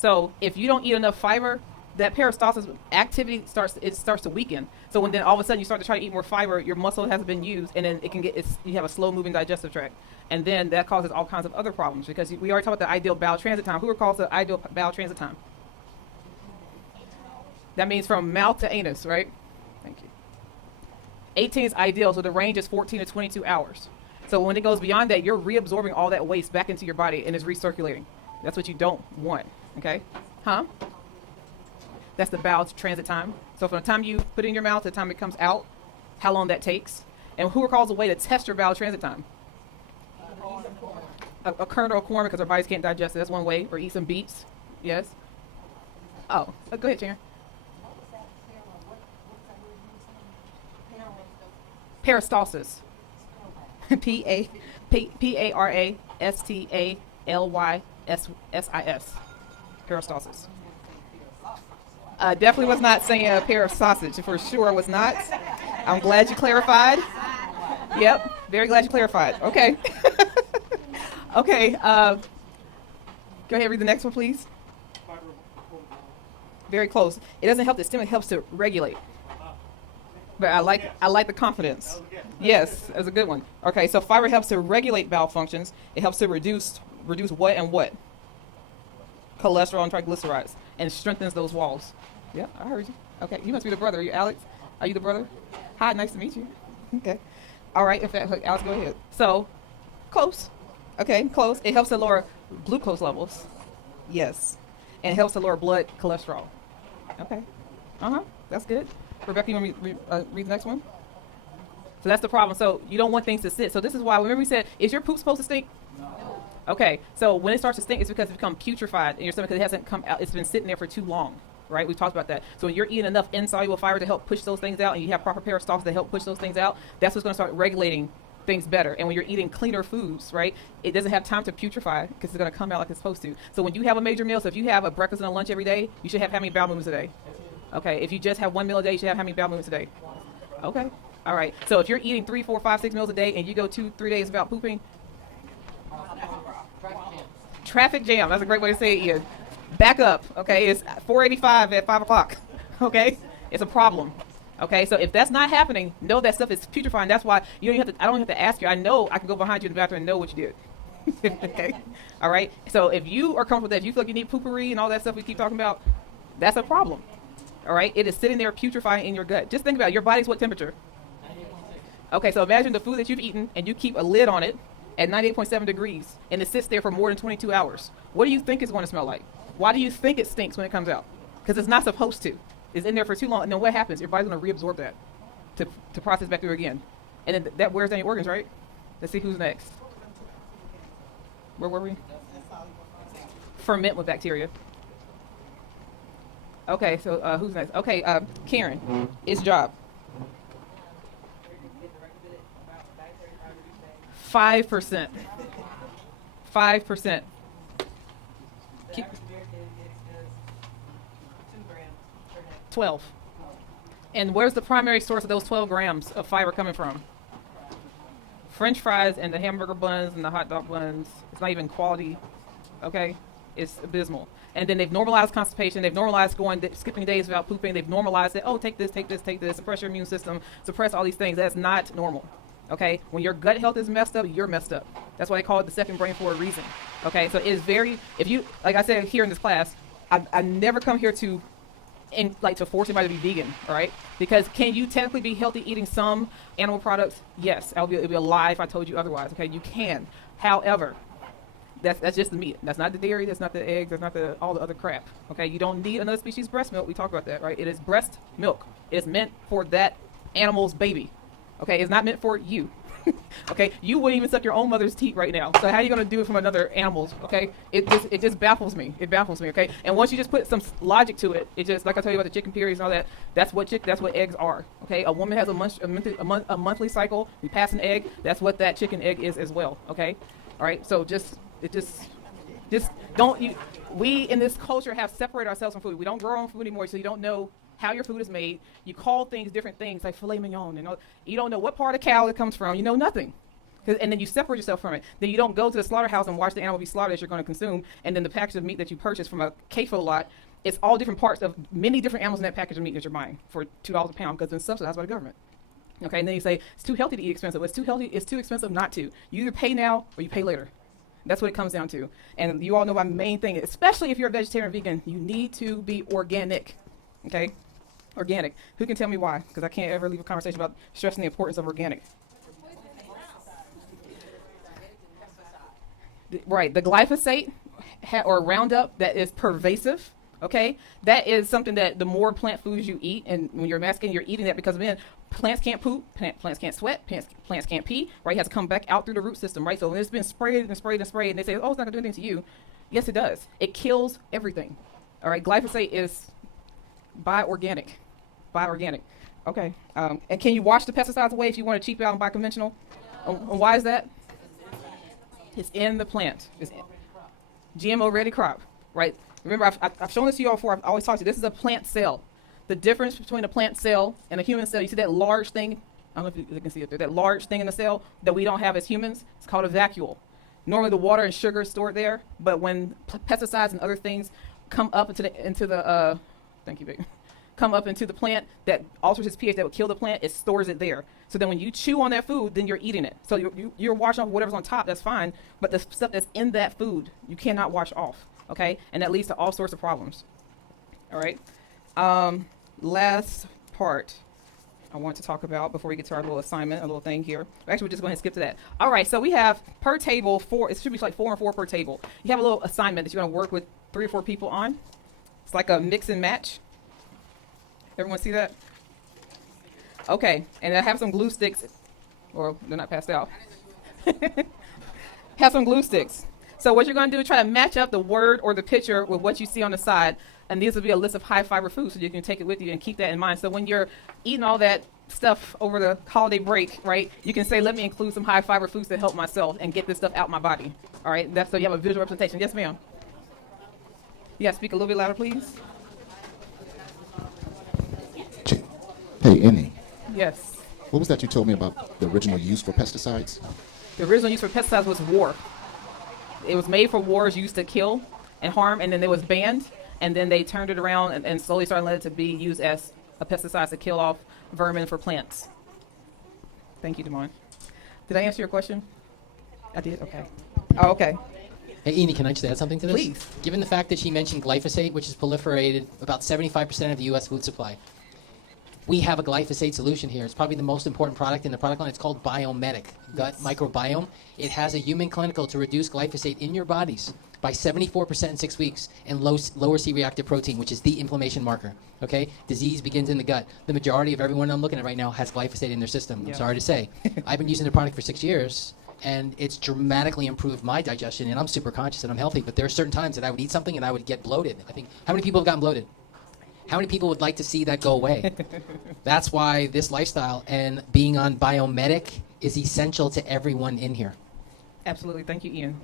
So if you don't eat enough fiber, that peristalsis activity starts to weaken. So when then all of a sudden you start to try to eat more fiber, your muscle hasn't been used, and then you have a slow moving digestive tract, and then that causes all kinds of other problems because we already talked about the ideal bowel transit time. Who recalls the ideal bowel transit time? That means from mouth to anus, right? Thank you. 18 is ideal, so the range is 14 to 22 hours. So when it goes beyond that, you're reabsorbing all that waste back into your body and it's recirculating. That's what you don't want, okay? Huh? That's the bowel transit time. So from the time you put it in your mouth to the time it comes out, how long that takes. And who recalls a way to test your bowel transit time? A kernel of corn, because our bodies can't digest it. That's one way. Or eat some beets. Yes? Oh, go ahead, Sharon. Peristalsis. Parastalsis. Peristalsis. Definitely was not saying a pair of sausage. For sure was not. I'm glad you clarified. Yep, very glad you clarified. Okay. Okay. Go ahead, read the next one, please. Very close. It doesn't help the stomach, it helps to regulate. But I like the confidence. Yes, that's a good one. Okay, so fiber helps to regulate bowel functions. It helps to reduce what and what? Cholesterol and triglycerides, and strengthens those walls. Yeah, I heard you. Okay, you must be the brother. Are you Alex? Are you the brother? Hi, nice to meet you. Okay. All right, in fact, Alex, go ahead. So, close. Okay, close. It helps to lower glucose levels. Yes. And it helps to lower blood cholesterol. Okay. That's good. Rebecca, you want me to read the next one? So that's the problem. So you don't want things to sit. So this is why, remember we said, is your poop supposed to stink? Okay, so when it starts to stink, it's because it's become putrefied in your stomach because it hasn't come out. It's been sitting there for too long, right? We've talked about that. So when you're eating enough insoluble fiber to help push those things out, and you have proper peristalsis to help push those things out, that's what's going to start regulating things better. And when you're eating cleaner foods, right, it doesn't have time to putrefy because it's going to come out like it's supposed to. So when you have a major meal, so if you have a breakfast and a lunch every day, you should have how many bowel movements a day? Okay, if you just have one meal a day, you should have how many bowel movements a day? Okay, all right. So if you're eating 3, 4, 5, 6 meals a day and you go 2, 3 days without pooping, traffic jam. That's a great way to say it, Ian. Back up, okay? It's 4:85 at 5 o'clock, okay? It's a problem, okay? So if that's not happening, know that stuff is putrefying. That's why you don't have to. I don't have to ask you. I know I can go behind you in the bathroom and know what you did. Okay, all right. So if you are comfortable with that, if you feel like you need poopery and all that stuff we keep talking about, that's a problem. All right, it is sitting there putrefying in your gut. Just think about it. Your body's what temperature? Okay, so imagine the food that you've eaten and you keep a lid on it at 98.7 degrees and it sits there for more than 22 hours. What do you think it's going to smell like? Why do you think it stinks when it comes out? Because it's not supposed to. It's in there for too long, and then what happens? Your body's going to reabsorb that to process back through again. And then that wears down your organs, right? Let's see who's next. Where were we? Ferment with bacteria. Okay, so who's next? Okay, Karen, it's job. 5%. 5%. 12. And where's the primary source of those 12 grams of fiber coming from? French fries and the hamburger buns and the hot dog buns. It's not even quality, okay? It's abysmal. And then they've normalized constipation. They've normalized skipping days without pooping. They've normalized it. Oh, take this, suppress your immune system, suppress all these things. That's not normal, okay? When your gut health is messed up, you're messed up. That's why they call it the second brain for a reason, okay? So it is very, if you, like I said here in this class, I never come here to force anybody to be vegan, all right? Because can you technically be healthy eating some animal products? Yes, it would be a lie if I told you otherwise, okay? You can. However, that's just the meat. That's not the dairy, that's not the eggs, that's not all the other crap, okay? You don't need another species breast milk. We talked about that, right? It is breast milk. It is meant for that animal's baby, okay? It's not meant for you. Okay, you wouldn't even suck your own mother's teat right now. So how are you going to do it from another animal's? Okay, it just baffles me. It baffles me. Okay, and once you just put some logic to it, it just, like I told you about the chicken periods and all that. That's what eggs are. Okay, a woman has a monthly cycle. We pass an egg. That's what that chicken egg is as well. Okay, all right. So just don't you. We in this culture have separated ourselves from food. We don't grow our own food anymore, so you don't know how your food is made. You call things different things like filet mignon, you don't know what part of cow it comes from. You know nothing. And then you separate yourself from it. Then you don't go to the slaughterhouse and watch the animal be slaughtered that you're going to consume. And then the package of meat that you purchase from a CAFO lot, it's all different parts of many different animals in that package of meat that you're buying for $2 a pound because it's subsidized by the government. Okay, and then you say, it's too healthy to eat expensive. It's too healthy, it's too expensive not to. You either pay now or you pay later. That's what it comes down to. And you all know my main thing, especially if you're a vegetarian or vegan, you need to be organic. Okay? Organic. Who can tell me why? Because I can't ever leave a conversation about stressing the importance of organic. Right. The glyphosate or Roundup that is pervasive. Okay? That is something that the more plant foods you eat, and when you're masking, you're eating that because, man, plants can't poop, plants can't sweat, plants can't pee, right? It has to come back out through the root system, right? So when it's been sprayed and sprayed and sprayed, and they say, oh, it's not going to do anything to you. Yes, it does. It kills everything. All right? Glyphosate is organic. Okay. And can you wash the pesticides away if you want to cheap out and buy conventional? And why is that? It's in the plant. It's GMO ready crop, right? Remember, I've shown this to you all before. I've always talked to you. This is a plant cell. The difference between a plant cell and a human cell, you see that large thing? I don't know if you can see it there. That large thing in the cell that we don't have as humans, it's called a vacuole. Normally the water and sugar is stored there, but when pesticides and other things come up into the thank you, baby, come up into the plant that alters its pH that would kill the plant, it stores it there. So then when you chew on that food, then you're eating it. So you're washing off whatever's on top, that's fine, but the stuff that's in that food, you cannot wash off, okay? And that leads to all sorts of problems, all right? Last part I want to talk about before we get to our little assignment, a little thing here. Actually, we'll just go ahead and skip to that. All right, so we have per table it should be like 4 and 4 per table. You have a little assignment that you're going to work with 3 or 4 people on. It's like a mix and match. Everyone see that? Okay, and I have some glue sticks, or they're not passed out. Have some glue sticks. So what you're going to do is try to match up the word or the picture with what you see on the side. And these will be a list of high fiber foods, so you can take it with you and keep that in mind. So when you're eating all that stuff over the holiday break, right, you can say, let me include some high fiber foods to help myself and get this stuff out my body. All right, that's so you have a visual representation. Yes, ma'am. Yeah, speak a little bit louder, please. Hey, Annie. Yes. What was that you told me about the original use for pesticides? The original use for pesticides was war. It was made for wars used to kill and harm, and then it was banned. And then they turned it around and slowly started letting it to be used as a pesticide to kill off vermin for plants. Thank you, Damon. Did I answer your question? I did? Okay. Oh, okay. Hey, Amy, can I just add something to this? Please. Given the fact that she mentioned glyphosate, which has proliferated about 75% of the U.S. food supply, we have a glyphosate solution here. It's probably the most important product in the product line. It's called Biomedic, gut microbiome. It has a human clinical to reduce glyphosate in your bodies by 74% in 6 weeks, and lower C-reactive protein, which is the inflammation marker. Okay, disease begins in the gut. The majority of everyone I'm looking at right now has glyphosate in their system. I'm sorry to say. I've been using the product for 6 years, and it's dramatically improved my digestion, and I'm super conscious and I'm healthy, but there are certain times that I would eat something and I would get bloated. I think, how many people have gotten bloated? How many people would like to see that go away? That's why this lifestyle and being on Biomedic is essential to everyone in here. Absolutely. Thank you, Ian.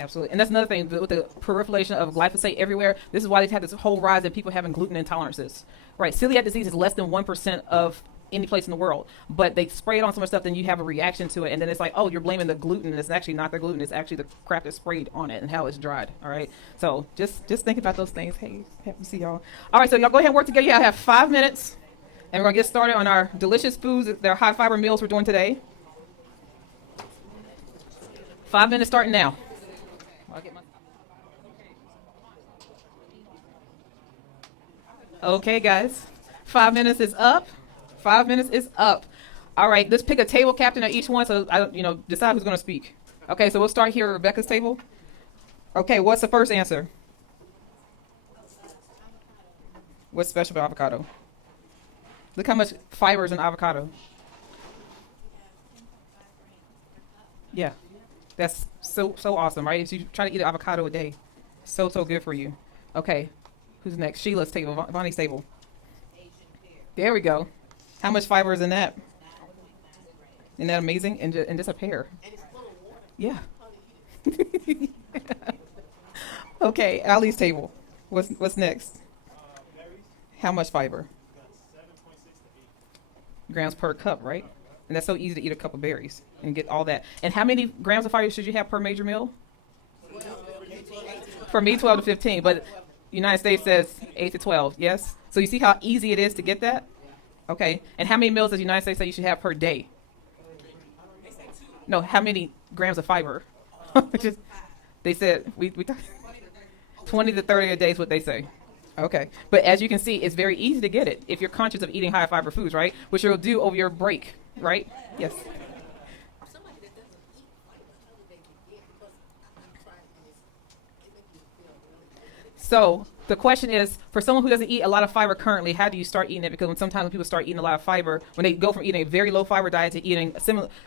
Absolutely. And that's another thing, with the proliferation of glyphosate everywhere, this is why they've had this whole rise of people having gluten intolerances. Right. Celiac disease is less than 1% of any place in the world, but they spray it on so much stuff, then you have a reaction to it, and then it's like, oh, you're blaming the gluten, and it's actually not the gluten, it's actually the crap that's sprayed on it and how it's dried. All right. So just think about those things. Hey, happy to see y'all. All right, so y'all go ahead and work together. Y'all have 5 minutes, and we're gonna get started on our delicious foods, their high fiber meals we're doing today. 5 minutes starting now. Okay, guys, 5 minutes is up. 5 minutes is up. All right, let's pick a table captain at each one, so I don't, decide who's going to speak. Okay, so we'll start here at Rebecca's table. Okay, what's the first answer? What's special about avocado? Look how much fiber is in avocado. Yeah, that's so awesome, right? If you try to eat an avocado a day, so good for you. Okay, who's next? Sheila's table, Vonnie's table. There we go. How much fiber is in that? Isn't that amazing? And just a pear. Yeah. Okay, Ali's table. What's next? How much fiber? Grams per cup, right? And that's so easy to eat a cup of berries and get all that. And how many grams of fiber should you have per major meal? For me, 12 to 15, but United States says 8 to 12, yes? So you see how easy it is to get that? Okay, and how many meals does the United States say you should have per day? No, how many grams of fiber? Just, they said, we 20 to 30 a day is what they say. Okay, but as you can see, it's very easy to get it if you're conscious of eating high fiber foods, right? Which you'll do over your break, right? Yes. So the question is, for someone who doesn't eat a lot of fiber currently, how do you start eating it? Because sometimes when people start eating a lot of fiber, when they go from eating a very low fiber diet to eating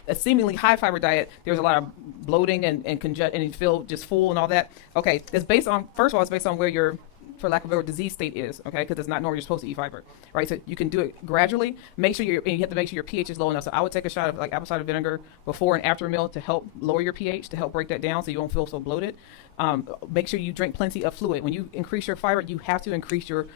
a seemingly high fiber diet, there's a lot of bloating and you feel just full and all that. Okay, it's based on, first of all, it's based on where your, for lack of a better, disease state is, okay? Because it's not normal, you're supposed to eat fiber, right? So you can do it gradually. Make sure and you have to make sure your pH is low enough. So I would take a shot of like apple cider vinegar before and after a meal to help lower your pH, to help break that down so you won't feel so bloated. Make sure you drink plenty of fluid. When you increase your fiber, you have to increase your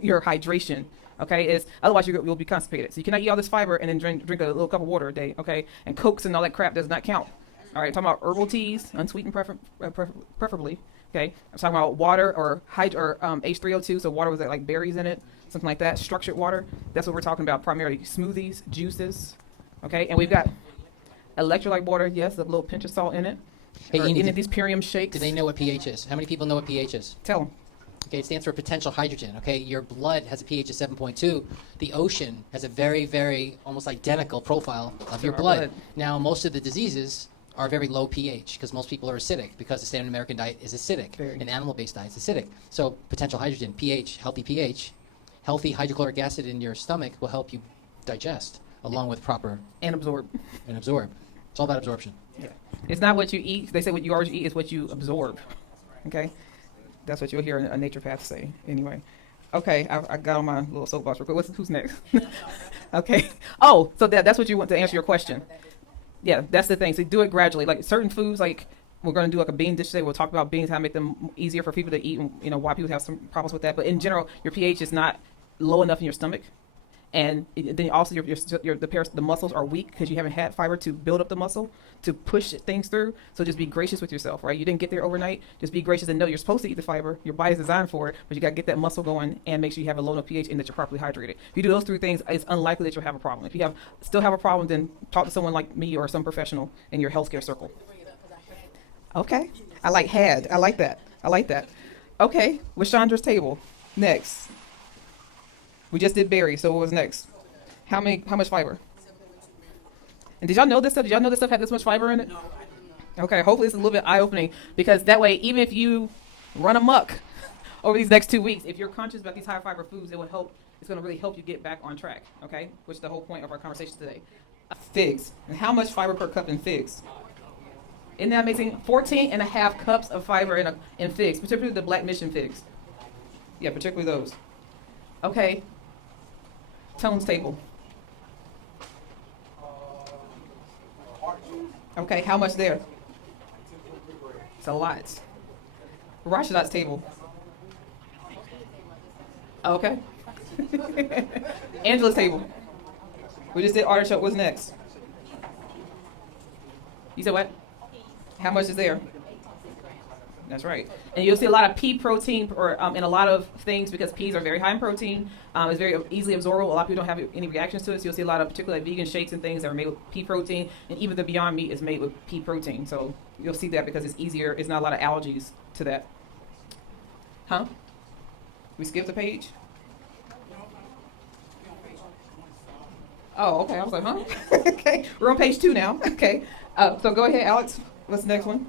your hydration. Okay, otherwise you'll be constipated. So you cannot eat all this fiber and then drink a little cup of water a day. Okay, and Cokes and all that crap does not count. All right, I'm talking about herbal teas, unsweetened preferably. Okay, I'm talking about water or H3O2, so water with like berries in it, something like that. Structured water. That's what we're talking about primarily. Smoothies, juices. Okay, and we've got electrolyte water. Yes, a little pinch of salt in it. Hey, Or Enid, any of these Purium shakes. do they know what pH is? How many people know what pH is? Tell them. Okay, it stands for potential hydrogen. Okay, your blood has a pH of 7.2. The ocean has a very, very almost identical profile of your our blood. blood. Now, most of the diseases are very low pH because most people are acidic because the standard American diet is acidic. Very. An animal-based diet is acidic. So potential hydrogen, pH, healthy hydrochloric acid in your stomach will help you digest along with proper And absorb. and absorb. It's all about absorption. Yeah. It's not what you eat. They say what you already eat is what you absorb. Okay? That's what you'll hear a naturopath say anyway. Okay, I got on my little soapbox real quick. Who's next? Okay. Oh, so that's what you want to answer your question. Yeah, that's the thing. So do it gradually. Like certain foods, like we're going to do like a bean dish today. We'll talk about beans, how to make them easier for people to eat, and why people have some problems with that. But in general, your pH is not low enough in your stomach. And then also the muscles are weak because you haven't had fiber to build up the muscle to push things through. So just be gracious with yourself, right? You didn't get there overnight. Just be gracious and know you're supposed to eat the fiber. Your body's designed for it, but you got to get that muscle going and make sure you have a low enough pH and that you're properly hydrated. If you do those three things, it's unlikely that you'll have a problem. If you still have a problem, then talk to someone like me or some professional in your healthcare circle. Okay. I like that. Okay. With Chandra's table. Next. We just did berries, so what was next? How much fiber? And did y'all know this stuff? Did y'all know this stuff had this much fiber in it? Okay, hopefully it's a little bit eye-opening because that way, even if you run amok over these next 2 weeks, if you're conscious about these high fiber foods, it will help. It's going to really help you get back on track, okay? Which is the whole point of our conversation today. Figs. And how much fiber per cup in figs? Isn't that amazing? 14 and a half cups of fiber in figs, particularly the Black Mission figs. Yeah, particularly those. Okay. Tone's table. Okay, how much there? It's a lot. Rashadat's table. Okay. Angela's table. We just did artichoke. What's next? You said what? How much is there? That's right. And you'll see a lot of pea protein in a lot of things because peas are very high in protein. It's very easily absorbable. A lot of people don't have any reactions to it. So you'll see a lot of particularly vegan shakes and things that are made with pea protein. And even the Beyond Meat is made with pea protein. So you'll see that because it's easier. It's not a lot of allergies to that. Huh? We skipped a page? Oh, okay. I was like, huh? Okay. We're on page 2 now. Okay. So go ahead, Alex. What's the next one?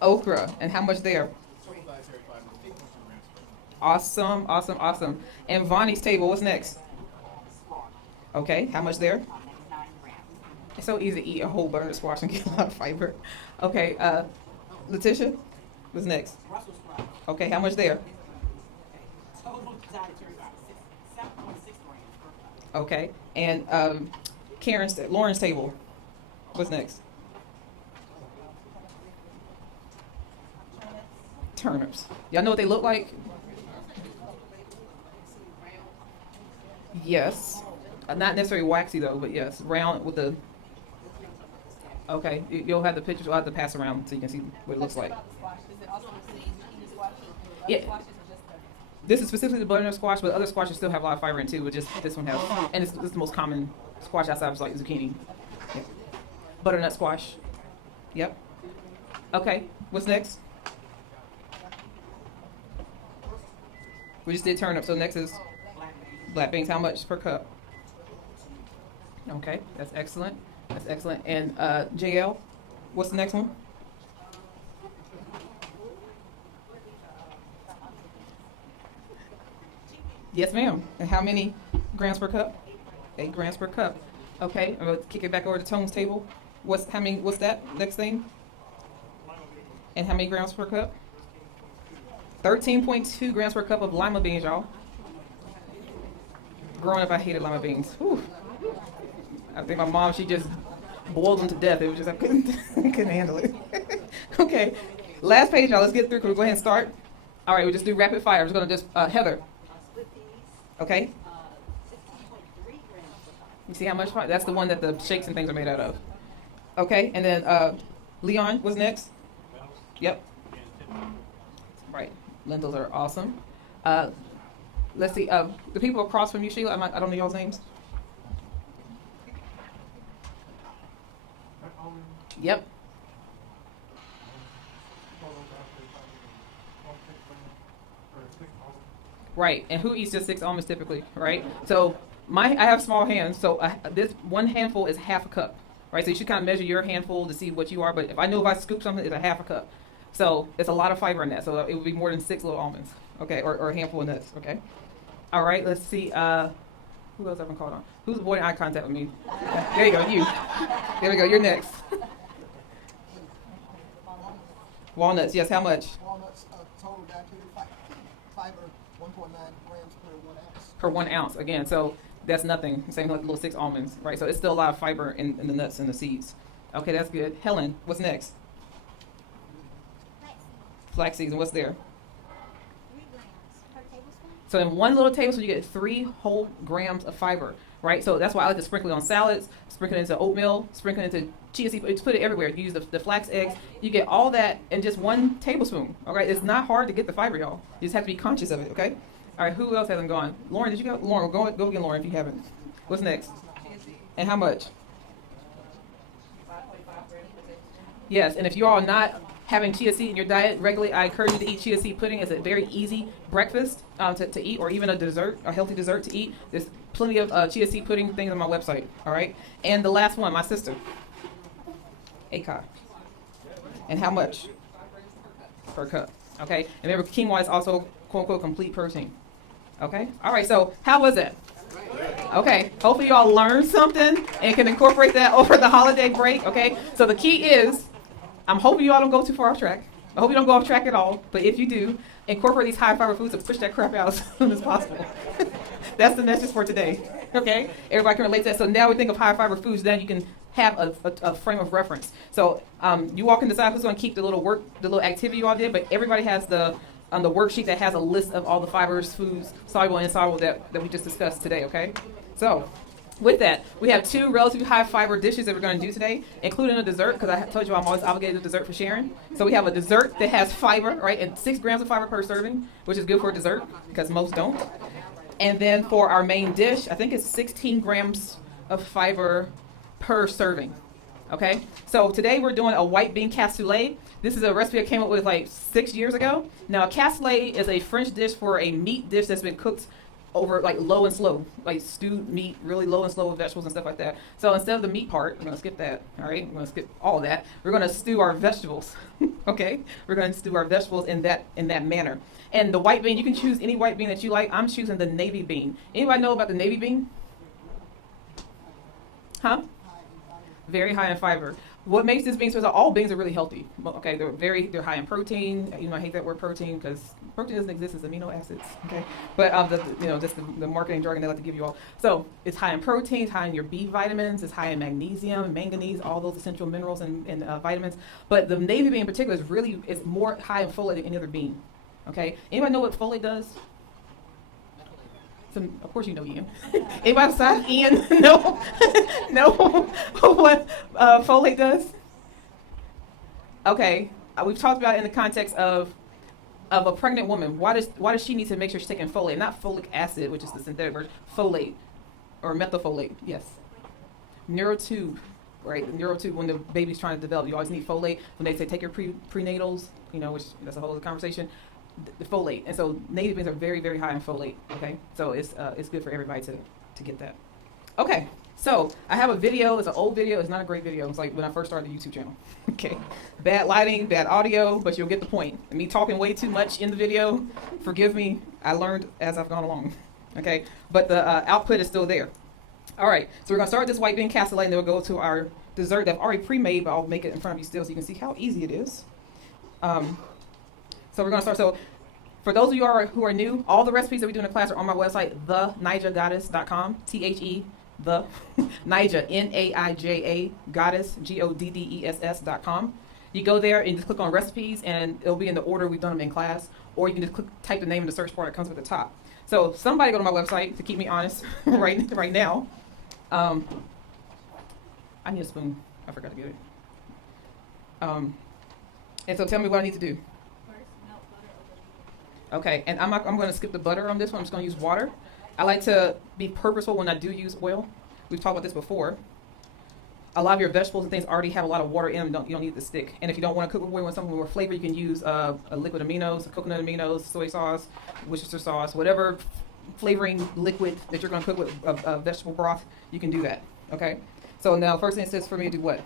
Okra. And how much there? Awesome. And Vonnie's table, what's next? Okay, how much there? It's so easy to eat a whole butternut squash and get a lot of fiber. Okay, Letitia, what's next? Okay, how much there? Okay, and Lauren's table, what's next? Turnips. Y'all know what they look like? Yes. Not necessarily waxy though, but yes, round with the. Okay, you'll have the pictures. I'll have to pass around so you can see what it looks like. Yeah. This is specifically the butternut squash, but other squashes still have a lot of fiber in too. But just this one has, and it's the most common squash outside of like zucchini. Yeah. Butternut squash. Yep. Okay. What's next? We just did turnip, so next is black beans. How much per cup? Okay, that's excellent. That's excellent. And JL, what's the next one? Yes, ma'am. And how many grams per cup? 8 grams per cup. Okay, I'm gonna kick it back over to Tone's table. What's that next thing? And how many grams per cup? 13.2 grams per cup of lima beans, y'all. Growing up, I hated lima beans. Whew. I think my mom, she just boiled them to death. It was just, I couldn't handle it. Okay, last page, y'all. Let's get through. Can we go ahead and start? All right, we just do rapid fire. I'm just gonna just, Heather. Okay. You see how much? That's the one that the shakes and things are made out of. Okay, and then Leon, what's next? Yep. Right. Lentils are awesome. Let's see. The people across from you, Sheila, I don't know y'all's names. Yep. Right. And who eats just 6 almonds typically, right? So I have small hands, so this one handful is half a cup, right? So you should kind of measure your handful to see what you are. But if I scoop something, it's a half a cup. So it's a lot of fiber in that. So it would be more than 6 little almonds, okay, or a handful of nuts, okay. All right. Let's see. Who else have I called on? Who's avoiding eye contact with me? There you go. You. There we go. You're next. Walnuts. Yes. How much? Walnuts, total dietary fiber, 1.9 grams per 1 ounce. Per 1 ounce. Again, so that's nothing. Same like little 6 almonds, right? So it's still a lot of fiber in the nuts and the seeds. Okay, that's good. Helen, what's next? Flax seeds. And what's there? 3 grams per tablespoon. So in 1 little tablespoon, you get 3 whole grams of fiber, right? So that's why I like to sprinkle it on salads, sprinkle it into oatmeal, sprinkle it into chia seed. Just put it everywhere. You use the flax eggs. You get all that in just 1 tablespoon. All right, it's not hard to get the fiber, y'all. You just have to be conscious of it. Okay. All right. Who else hasn't gone? Lauren, did you go? Lauren, go again, Lauren, if you haven't. What's next? And how much? Yes, and if you are not having chia seed in your diet regularly, I encourage you to eat chia seed pudding. It's a very easy breakfast to eat, or even a dessert, a healthy dessert to eat. There's plenty of chia seed pudding things on my website. All right. And the last one, my sister, Akai. And how much? Per cup. Okay. And remember, quinoa is also quote unquote complete protein. Okay. All right. So how was that? Okay. Hopefully y'all learned something and can incorporate that over the holiday break. Okay. So the key is, I'm hoping you all don't go too far off track. I hope you don't go off track at all. But if you do, incorporate these high fiber foods and push that crap out as soon as possible. That's the message for today. Okay? Everybody can relate to that. So now we think of high fiber foods, then you can have a frame of reference. So you all can decide who's going to keep the little activity you all did, but everybody has the worksheet that has a list of all the fibers, foods, soluble and insoluble that we just discussed today, okay? So with that, we have 2 relatively high fiber dishes that we're going to do today, including a dessert, because I told you I'm always obligated to dessert for sharing. So we have a dessert that has fiber, right, and 6 grams of fiber per serving, which is good for a dessert, because most don't. And then for our main dish, I think it's 16 grams of fiber per serving, okay? So today we're doing a white bean cassoulet. This is a recipe I came up with like 6 years ago. Now, a cassoulet is a French dish for a meat dish that's been cooked over like low and slow, like stewed meat, really low and slow with vegetables and stuff like that. So instead of the meat part, we're gonna skip that, all right? We're gonna skip all of that. We're gonna stew our vegetables, okay? We're gonna stew our vegetables in that manner. And the white bean, you can choose any white bean that you like. I'm choosing the navy bean. Anybody know about the navy bean? Huh? Very high in fiber. What makes this bean special? All beans are really healthy. Okay, they're high in protein. You know, I hate that word protein because protein doesn't exist as amino acids. Okay, but just the marketing jargon they like to give you all. So it's high in protein, it's high in your B vitamins, it's high in magnesium, manganese, all those essential minerals and vitamins. But the navy bean in particular is more high in folate than any other bean. Okay, anybody know what folate does? Of course you know Ian. Anybody besides Ian know know what folate does? Okay, we've talked about it in the context of a pregnant woman. Why does she need to make sure she's taking folate, not folic acid, which is the synthetic version, folate or methylfolate? Yes. Neurotube, right? The neurotube when the baby's trying to develop, you always need folate. When they say take your prenatals, which that's a whole other conversation. The folate, and so native beans are very, very high in folate. Okay, so it's good for everybody to get that. Okay, so I have a video. It's an old video. It's not a great video. It's like when I first started the YouTube channel. Okay, bad lighting, bad audio, but you'll get the point. And me talking way too much in the video, forgive me. I learned as I've gone along. Okay, but the output is still there. All right, so we're gonna start this white bean cassoulet, and then we'll go to our dessert that I've already pre-made, but I'll make it in front of you still so you can see how easy it is. So we're going to start. So for those of you who are new, all the recipes that we do in the class are on my website, thenaijagoddess.com, T-H-E, the Naija, N-A-I-J-A, goddess, G-O-D-D-E-S-S.com. You go there and just click on recipes, and it'll be in the order we've done them in class, or you can just type the name in the search bar that comes at the top. So somebody go to my website to keep me honest right now. I need a spoon. I forgot to get it. And so tell me what I need to do. Okay, and I'm going to skip the butter on this one. I'm just going to use water. I like to be purposeful when I do use oil. We've talked about this before. A lot of your vegetables and things already have a lot of water in them. You don't need it to stick. And if you don't want to cook with oil with something more flavor, you can use a liquid aminos, coconut aminos, soy sauce, Worcestershire sauce, whatever flavoring liquid that you're going to cook with a vegetable broth, you can do that. Okay? So now, first thing it says for me to do what?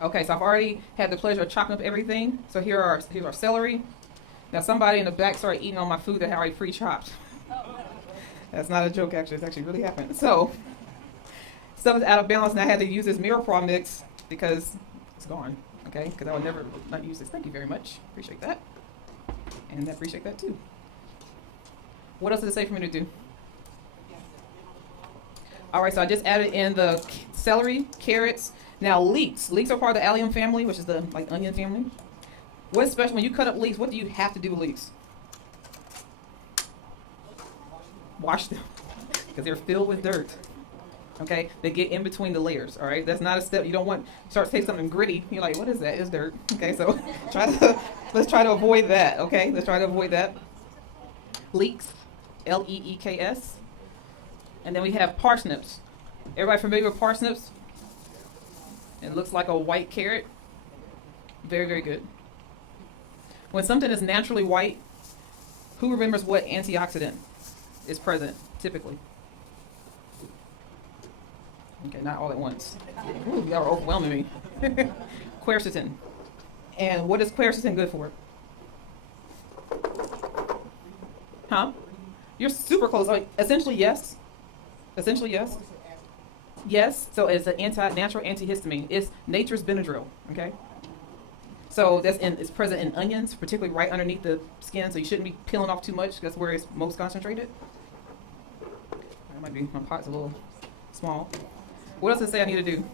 Okay, so I've already had the pleasure of chopping up everything. So here's our celery. Now somebody in the back started eating on my food that I already pre-chopped. That's not a joke, actually. It's actually really happened. So stuff is out of balance, and I had to use this Mirror Pro mix because it's gone. Okay, because I would never not use this. Thank you very much. Appreciate that, and I appreciate that too. What else did it say for me to do? All right, so I just added in the celery, carrots. Now leeks. Leeks are part of the allium family, which is the onion family. What's special when you cut up leeks? What do you have to do with leeks? Wash them, because they're filled with dirt. Okay, they get in between the layers. All right, that's not a step you don't want. Start to taste something gritty. You're like, what is that? It's dirt. Okay, so let's try to avoid that. Okay, let's try to avoid that. Leeks, L-E-E-K-S, and then we have parsnips. Everybody familiar with parsnips? It looks like a white carrot. Very, very good. When something is naturally white, who remembers what antioxidant is present, typically? Okay, not all at once. Ooh, y'all are overwhelming me. Quercetin. And what is quercetin good for? Huh? You're super close. Essentially, yes. Essentially, yes. Yes, so it's a natural antihistamine. It's nature's Benadryl, okay? So it's present in onions, particularly right underneath the skin, so you shouldn't be peeling off too much. That's where it's most concentrated. That might be, my pot's a little small. What else does it say I need to do?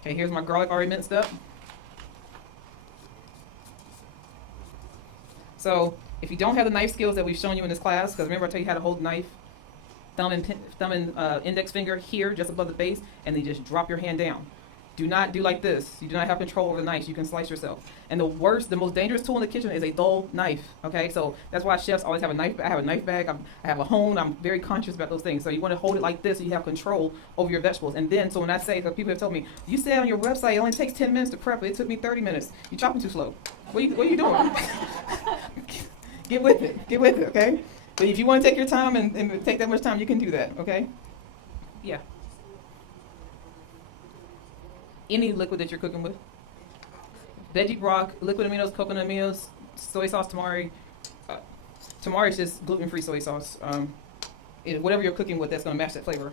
Okay, here's my garlic already minced up. So if you don't have the knife skills that we've shown you in this class, because remember I tell you how to hold the knife, thumb and index finger here just above the base, and then just drop your hand down. Do not do like this. You do not have control over the knife. You can slice yourself. And the most dangerous tool in the kitchen is a dull knife. Okay, so that's why chefs always have a knife. I have a knife bag. I have a hone. I'm very conscious about those things. So you want to hold it like this so you have control over your vegetables. And then, so when I say, because people have told me, you said on your website it only takes 10 minutes to prep it. It took me 30 minutes. You're chopping too slow. What are you doing? Get with it. Get with it, okay? But if you want to take your time and take that much time, you can do that, okay? Yeah. Any liquid that you're cooking with. Veggie broth, liquid aminos, coconut aminos, soy sauce tamari. Tamari is just gluten-free soy sauce. Whatever you're cooking with, that's going to match that flavor.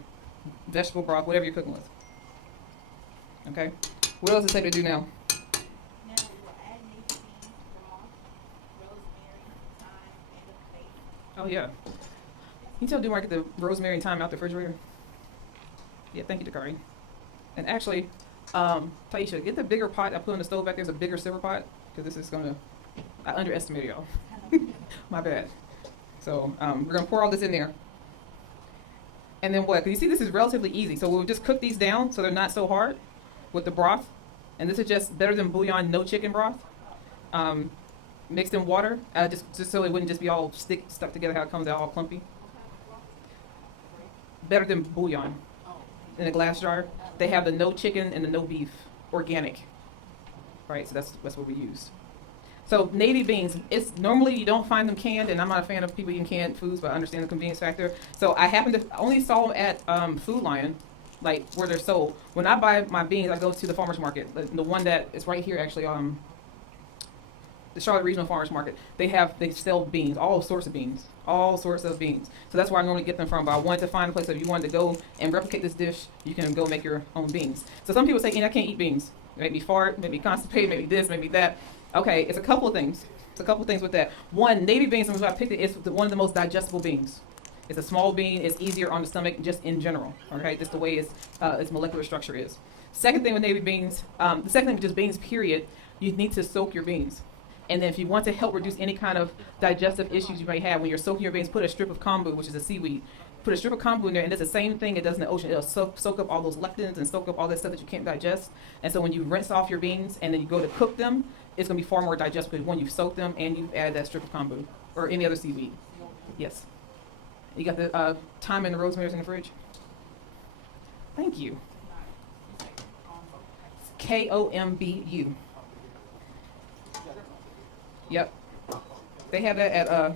Vegetable broth, whatever you're cooking with. Okay? What else does it say to do now? Now we'll add native beans, broth, rosemary, thyme, and the bacon. Oh, yeah. Can you tell Dumar I get the rosemary and thyme out the refrigerator? Yeah, thank you, Dakari. And actually, Taisha, get the bigger pot I put on the stove back there's a bigger silver pot, because this is gonna, I underestimated y'all. My bad. So we're gonna pour all this in there. And then what? Because you see this is relatively easy. So we'll just cook these down so they're not so hard with the broth. And this is just better than bouillon, no chicken broth. Mixed in water, just so it wouldn't just be all stuck together how it comes out all clumpy. Better than bouillon in a glass jar. They have the no chicken and the no beef, organic. Right, so that's what we use. So navy beans, it's normally you don't find them canned, and I'm not a fan of people eating canned foods, but I understand the convenience factor. So I happen to only saw them at Food Lion, like where they're sold. When I buy my beans, I go to the farmer's market, the one that is right here actually, the Charlotte Regional Farmers Market. They sell beans, all sorts of beans, all sorts of beans. So that's where I normally get them from. But I wanted to find a place that if you wanted to go and replicate this dish, you can go make your own beans. So some people say, I can't eat beans. It make me fart, make me constipate, maybe this, maybe that. Okay, it's a couple of things. It's a couple of things with that. One, navy beans, and I picked it, it's one of the most digestible beans. It's a small bean. It's easier on the stomach, just in general. Okay, just the way its molecular structure is. Second thing with navy beans, the second thing with just beans, period, you need to soak your beans. And then if you want to help reduce any kind of digestive issues you may have when you're soaking your beans, put a strip of kombu, which is a seaweed. Put a strip of kombu in there, and it's the same thing it does in the ocean. It'll soak up all those lectins and soak up all that stuff that you can't digest. And so when you rinse off your beans and then you go to cook them, it's going to be far more digestible when you've soaked them and you've added that strip of kombu or any other seaweed. Yes. You got the thyme and the rosemary in the fridge? Thank you. KOMBU. Yep. They have that at,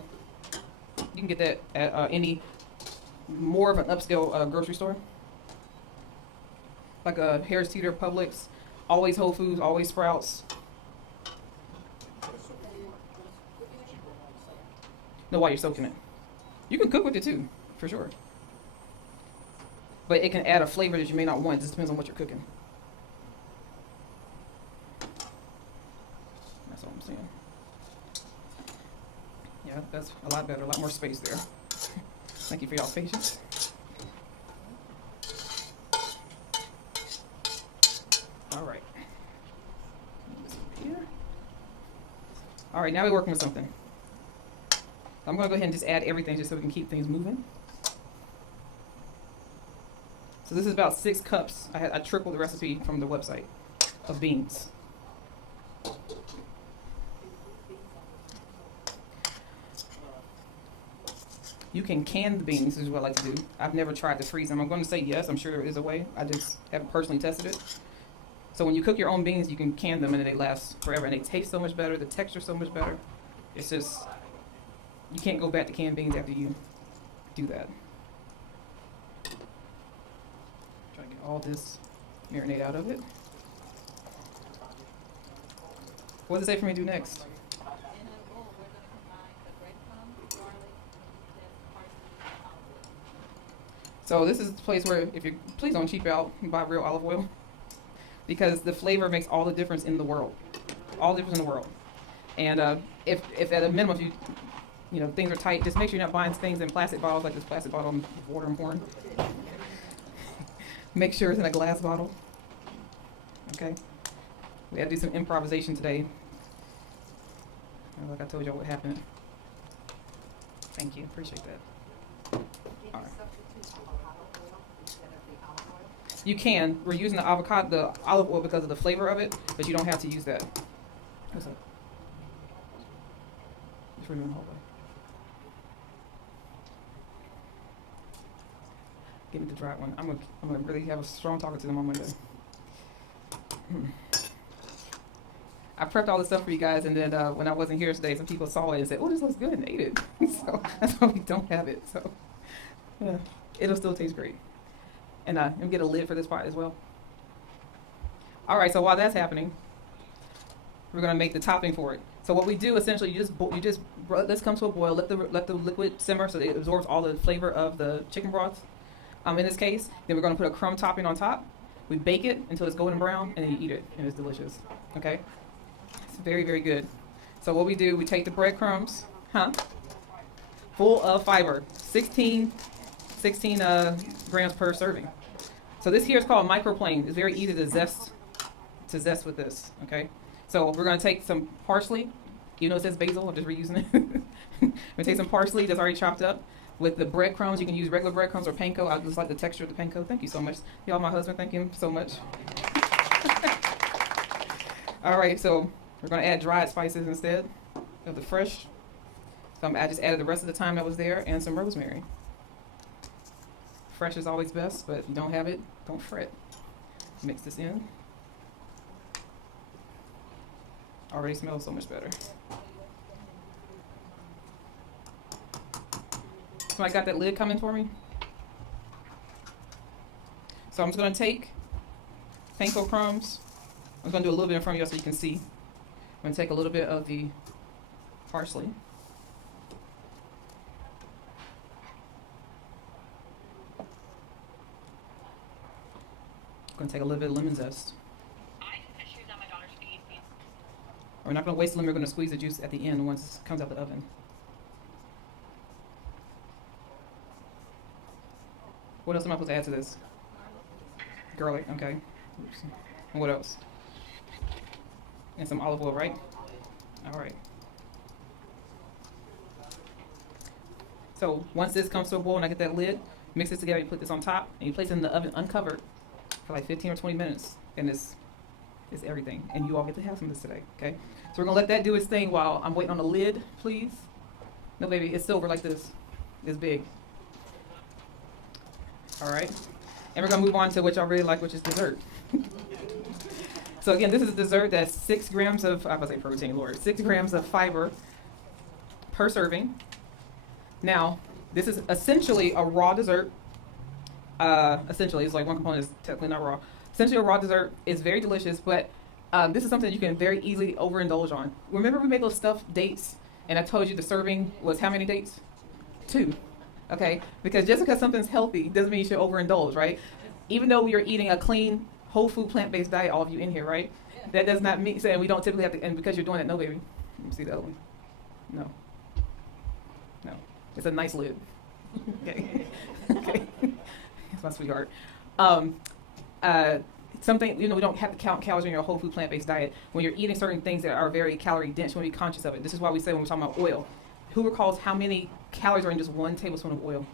you can get that at any more of an upscale grocery store. Like a Harris Teeter, Publix, always Whole Foods, always Sprouts. No, while you're soaking it. You can cook with it too, for sure. But it can add a flavor that you may not want. It just depends on what you're cooking. That's all I'm saying. Yeah, that's a lot better, a lot more space there. Thank you for y'all's patience. All right. This over here. All right, now we're working with something. I'm going to go ahead and just add everything just so we can keep things moving. So this is about 6 cups. I tripled the recipe from the website of beans. You can can the beans, is what I like to do. I've never tried to freeze them. I'm going to say yes, I'm sure there is a way. I just haven't personally tested it. So when you cook your own beans, you can can them and they last forever. And they taste so much better. The texture's so much better. It's just, you can't go back to canned beans after you do that. Try to get all this marinade out of it. What does it say for me to do next? In a bowl, we're going to combine the breadcrumbs, garlic, that's parsley, and olive oil. So this is the place where, if you please don't cheap out and buy real olive oil, because the flavor makes all the difference in the world, all the difference in the world. And if at a minimum, if you know things are tight, just make sure you're not buying things in plastic bottles like this plastic bottle of water and pouring. Make sure it's in a glass bottle. Okay. We had to do some improvisation today. Like I told y'all what happened. Thank you, appreciate that. All right. You can. We're using the olive oil because of the flavor of it, but you don't have to use that. What's up? Just remove the whole way. Give me the dry one. I'm gonna really have a strong talking to them on Monday. I prepped all this stuff for you guys, and then when I wasn't here today, some people saw it and said, "Oh, this looks good," and ate it. So that's why we don't have it. So yeah, it'll still taste great. And you'll get a lid for this pot as well. All right. So while that's happening, we're gonna make the topping for it. So what we do essentially, you just let this come to a boil. Let the liquid simmer so that it absorbs all the flavor of the chicken broth. In this case, then we're gonna put a crumb topping on top. We bake it until it's golden brown, and then you eat it, and it's delicious. Okay. It's very, very good. So what we do, we take the breadcrumbs, full of fiber, 16 grams per serving. So this here is called microplane. It's very easy to zest with this. Okay. So we're gonna take some parsley. Even though it says basil, I'm just reusing it. We're gonna take some parsley that's already chopped up. With the breadcrumbs, you can use regular breadcrumbs or panko. I just like the texture of the panko. Thank you so much. Y'all, my husband, thank him so much. All right, so we're gonna add dried spices instead of the fresh. So I just added the rest of the thyme that was there and some rosemary. Fresh is always best, but if you don't have it, don't fret. Mix this in. Already smells so much better. Somebody got that lid coming for me? So I'm just gonna take panko crumbs. I'm gonna do a little bit in front of you so you can see. I'm gonna take a little bit of the parsley. I'm gonna take a little bit of lemon zest. We're not gonna waste lemon, we're gonna squeeze the juice at the end once it comes out the oven. What else am I supposed to add to this? Garlic, okay. Oops. And what else? And some olive oil, right? All right. So once this comes to a boil and I get that lid, mix this together, you put this on top, and you place it in the oven uncovered for like 15 or 20 minutes. And it's everything. And you all get to have some of this today, okay? So we're gonna let that do its thing while I'm waiting on the lid, please. No, baby, it's silver like this. It's big. All right, and we're gonna move on to what y'all really like, which is dessert. So again, this is a dessert that's 6 grams of, I was gonna say protein, Lord, 6 grams of fiber per serving. Now, this is essentially a raw dessert. Essentially, it's like one component is technically not raw. Essentially a raw dessert. Is very delicious, but this is something you can very easily overindulge on. Remember we made those stuffed dates, and I told you the serving was how many dates? 2. Okay, because just because something's healthy doesn't mean you should overindulge, right? Even though you're eating a clean, whole food, plant-based diet, all of you in here, right? That does not mean, saying we don't typically have to, and because you're doing that, no, baby. Let me see the other one. No. No. It's a nice lid. Okay. Okay. That's my sweetheart. Something, we don't have to count calories in your whole food, plant-based diet. When you're eating certain things that are very calorie dense, you want to be conscious of it. This is why we say when we're talking about oil. Who recalls how many calories are in just 1 tablespoon of oil?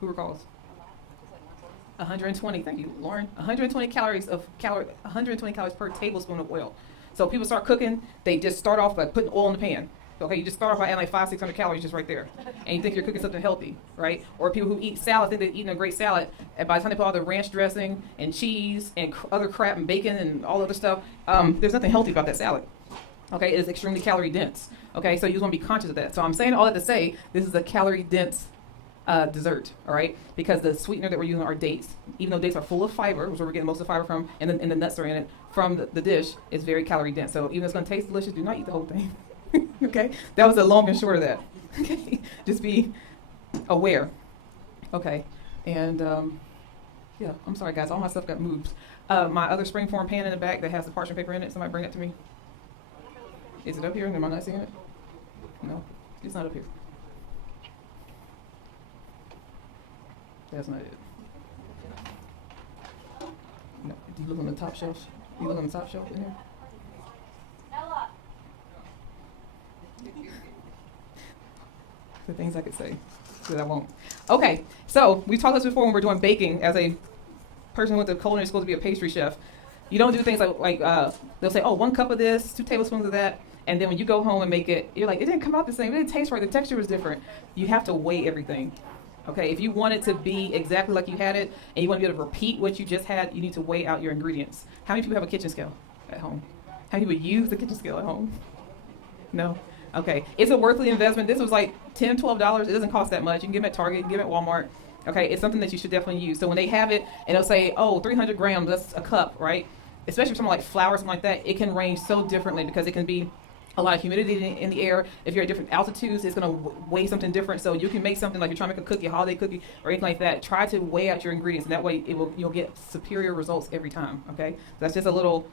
Who recalls? 120. Thank you, Lauren. 120 calories per tablespoon of oil. So people start cooking, they just start off by putting oil in the pan. Okay, you just start off by adding like 500-600 calories just right there, and you think you're cooking something healthy, right? Or people who eat salad think they're eating a great salad, and by the time they put all the ranch dressing and cheese and other crap and bacon and all other stuff, there's nothing healthy about that salad. Okay, it is extremely calorie dense. Okay, so you just want to be conscious of that. So I'm saying all that to say this is a calorie dense dessert, all right? Because the sweetener that we're using are dates. Even though dates are full of fiber, which is where we're getting most of the fiber from, and the nuts are in it, from the dish, is very calorie dense. So even though it's going to taste delicious, do not eat the whole thing. Okay, that was the long and short of that. Okay, just be aware. Okay, and yeah, I'm sorry guys, all my stuff got moved. My other springform pan in the back that has the parchment paper in it, somebody bring it to me. Is it up here? Am I not seeing it? No, it's not up here. That's not it. No, do you look on the top shelf? You look on the top shelf in there? The things I could say, but I won't. Okay, so we talked this before when we're doing baking. As a person who went to culinary school to be a pastry chef, you don't do things like they'll say, oh, 1 cup of this, 2 tablespoons of that, and then when you go home and make it, you're like, it didn't come out the same, it didn't taste right, the texture was different. You have to weigh everything. Okay, if you want it to be exactly like you had it, and you want to be able to repeat what you just had, you need to weigh out your ingredients. How many people have a kitchen scale at home? How many people use the kitchen scale at home? No? Okay, it's a worthwhile investment. This was like $10, $12. It doesn't cost that much. You can get them at Target, you can get them at Walmart. Okay, it's something that you should definitely use. So when they have it, and they'll say, oh, 300 grams, that's a cup, right? Especially for something like flour or something like that, it can range so differently because it can be a lot of humidity in the air. If you're at different altitudes, it's going to weigh something different. So you can make something like you're trying to make a cookie, a holiday cookie, or anything like that. Try to weigh out your ingredients, and that way you'll get superior results every time. Okay, so that's just a little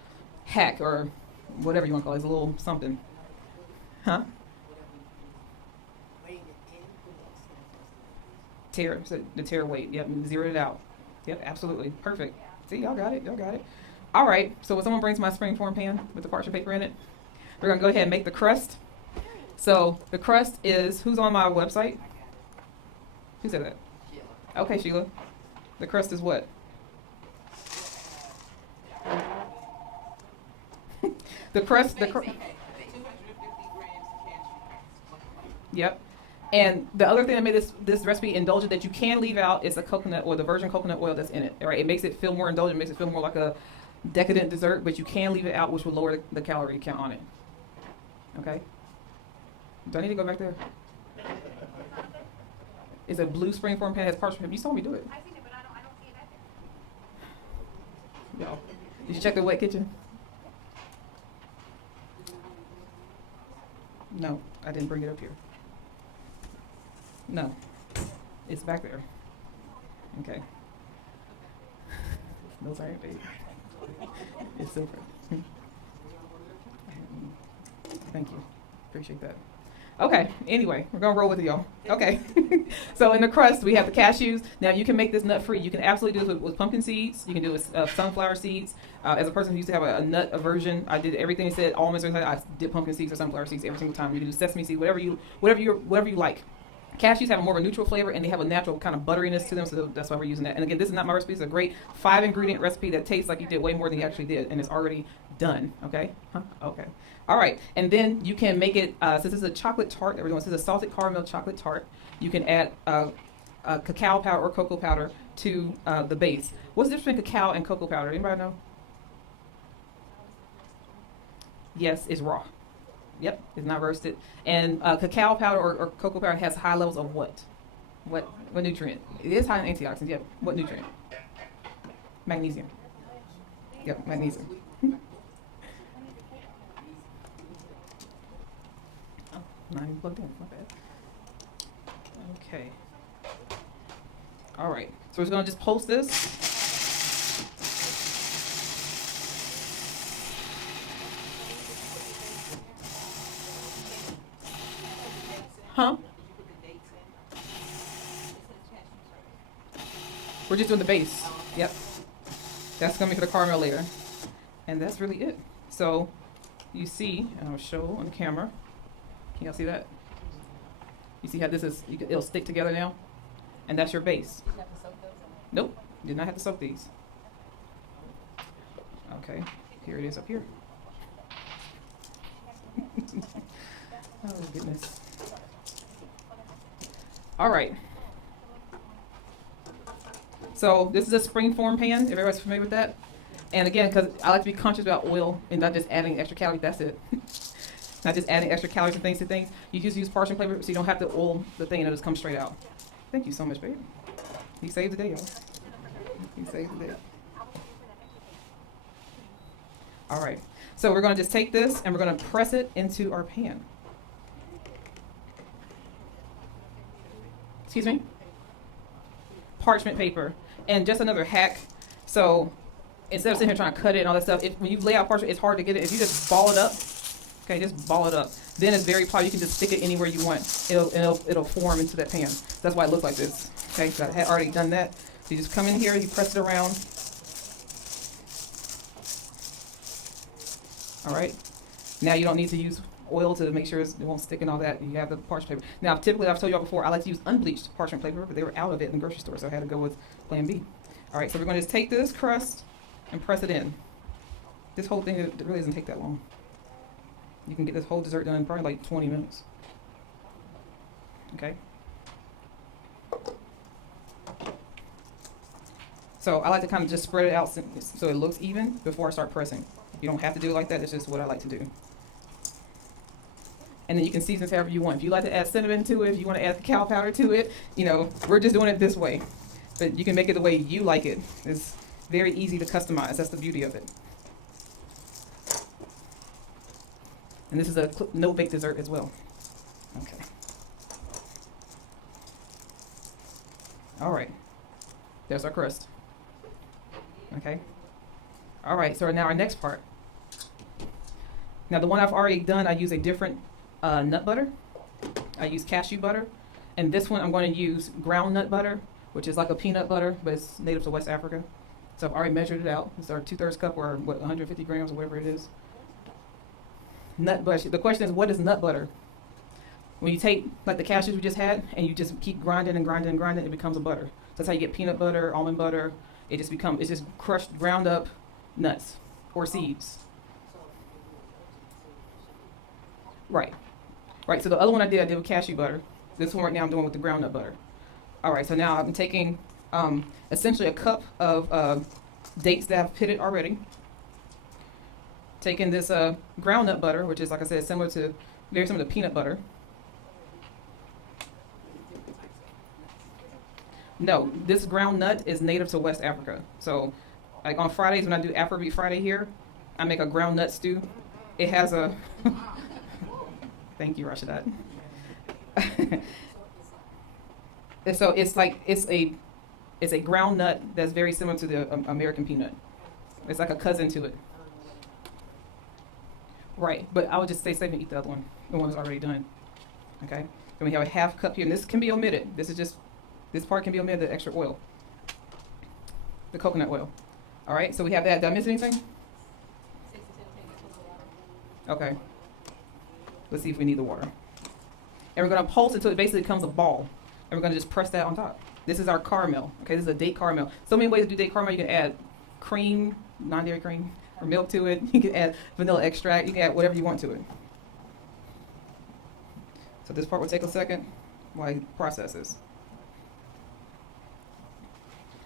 hack or whatever you want to call it. It's a little something, huh? Tare, so the tare weight. Yep, zero it out. Yep, absolutely. Perfect. See, y'all got it. Y'all got it. All right. So when someone brings my spring form pan with the parchment paper in it, we're going to go ahead and make the crust. So the crust is, who's on my website? Who said that? Okay, Sheila. The crust is what? the crust. Yep. And the other thing that made this recipe indulgent that you can leave out is the coconut oil, the virgin coconut oil that's in it. Right? It makes it feel more indulgent, makes it feel more like a decadent dessert, but you can leave it out, which will lower the calorie count on it. Okay? Do I need to go back there? Is a blue spring form pan has parchment paper. You saw me do it. I seen it, but I don't see it back there. Y'all. Did you check the wet kitchen? No, I didn't bring it up here. No, it's back there. Okay. Those aren't big. It's silver. Thank you. Appreciate that. Okay, anyway, we're gonna roll with it, y'all. Okay. So in the crust, we have the cashews. Now you can make this nut free. You can absolutely do this with pumpkin seeds. You can do it with sunflower seeds. As a person who used to have a nut aversion, I did everything it said, almonds, or anything. I did pumpkin seeds or sunflower seeds every single time. You can do sesame seeds, whatever you like. Cashews have a more of a neutral flavor, and they have a natural kind of butteriness to them, so that's why we're using that. And again, this is not my recipe. It's a great 5-ingredient recipe that tastes like you did way more than you actually did, and it's already done, okay? Okay. All right, and then you can make it, since this is a chocolate tart, everyone says a salted caramel chocolate tart, you can add cacao powder or cocoa powder to the base. What's the difference between cacao and cocoa powder? Anybody know? Yes, it's raw. Yep, it's not roasted. And cacao powder or cocoa powder has high levels of what? What nutrient? It is high in antioxidants, yep. What nutrient? Magnesium. Yep, magnesium. Oh, not even plugged in, my bad. Okay. All right, so we're gonna just post this. Huh? We're just doing the base. Yep. That's gonna be for the caramel later. And that's really it. So you see, and I'll show on camera. Can y'all see that? You see how this is, it'll stick together now? And that's your base. Did you have to soak those? Nope, did not have to soak these. Okay, here it is up here. Oh goodness. All right. So this is a spring form pan. Everybody's familiar with that? And again, because I like to be conscious about oil and not just adding extra calories. That's it. Not just adding extra calories and things to things. You just use parchment paper so you don't have to oil the thing and it'll just come straight out. Thank you so much, babe. You saved the day, y'all. You saved the day. All right. So we're going to just take this and we're going to press it into our pan. Excuse me? Parchment paper. And just another hack. So instead of sitting here trying to cut it and all that stuff, when you lay out parchment, it's hard to get it. If you just ball it up, okay, just ball it up. Then it's very pliable. You can just stick it anywhere you want. It'll form into that pan. That's why it looks like this. Okay, so I had already done that. So you just come in here, you press it around. All right. Now you don't need to use oil to make sure it won't stick and all that. You have the parchment paper. Now, typically, I've told y'all before, I like to use unbleached parchment paper, but they were out of it in the grocery store, so I had to go with Plan B. All right, so we're going to just take this crust and press it in. This whole thing, it really doesn't take that long. You can get this whole dessert done in probably like 20 minutes. Okay. So I like to kind of just spread it out so it looks even before I start pressing. You don't have to do it like that. It's just what I like to do. And then you can season however you want. If you like to add cinnamon to it, if you want to add cacao powder to it, we're just doing it this way. But you can make it the way you like it. It's very easy to customize. That's the beauty of it. And this is a no-bake dessert as well. Okay. All right. There's our crust. Okay. All right, so now our next part. Now the one I've already done, I use a different nut butter. I use cashew butter. And this one I'm going to use ground nut butter which is like a peanut butter, but it's native to West Africa. So I've already measured it out. It's our 2/3 cup, or what, 150 grams, or whatever it is. Nut butter. The question is, what is nut butter? When you take like the cashews we just had, and you just keep grinding and grinding and grinding, it becomes a butter. That's how you get peanut butter, almond butter. It's just crushed, ground up nuts or seeds. Right. Right. So the other one I did with cashew butter. This one right now I'm doing with the ground nut butter. All right. So now I'm taking essentially a cup of dates that I've pitted already. Taking this ground nut butter, which is, like I said, very similar to peanut butter. No, this ground nut is native to West Africa. So, like on Fridays when I do Afrobeat Friday here, I make a ground nut stew. It has a thank you, Rashadat. And so it's a ground nut that's very similar to the American peanut. It's like a cousin to it. Right, but I would just stay safe and eat the other one, the one that's already done. Okay, then we have a half cup here, and this can be omitted. This part can be omitted, the extra oil, the coconut oil. All right, so we have that. Did I miss anything? Okay. Let's see if we need the water. And we're going to pulse until it basically becomes a ball. And we're going to just press that on top. This is our caramel. Okay, this is a date caramel. So many ways to do date caramel. You can add cream, non-dairy cream, or milk to it. You can add vanilla extract. You can add whatever you want to it. So this part will take a second while it processes.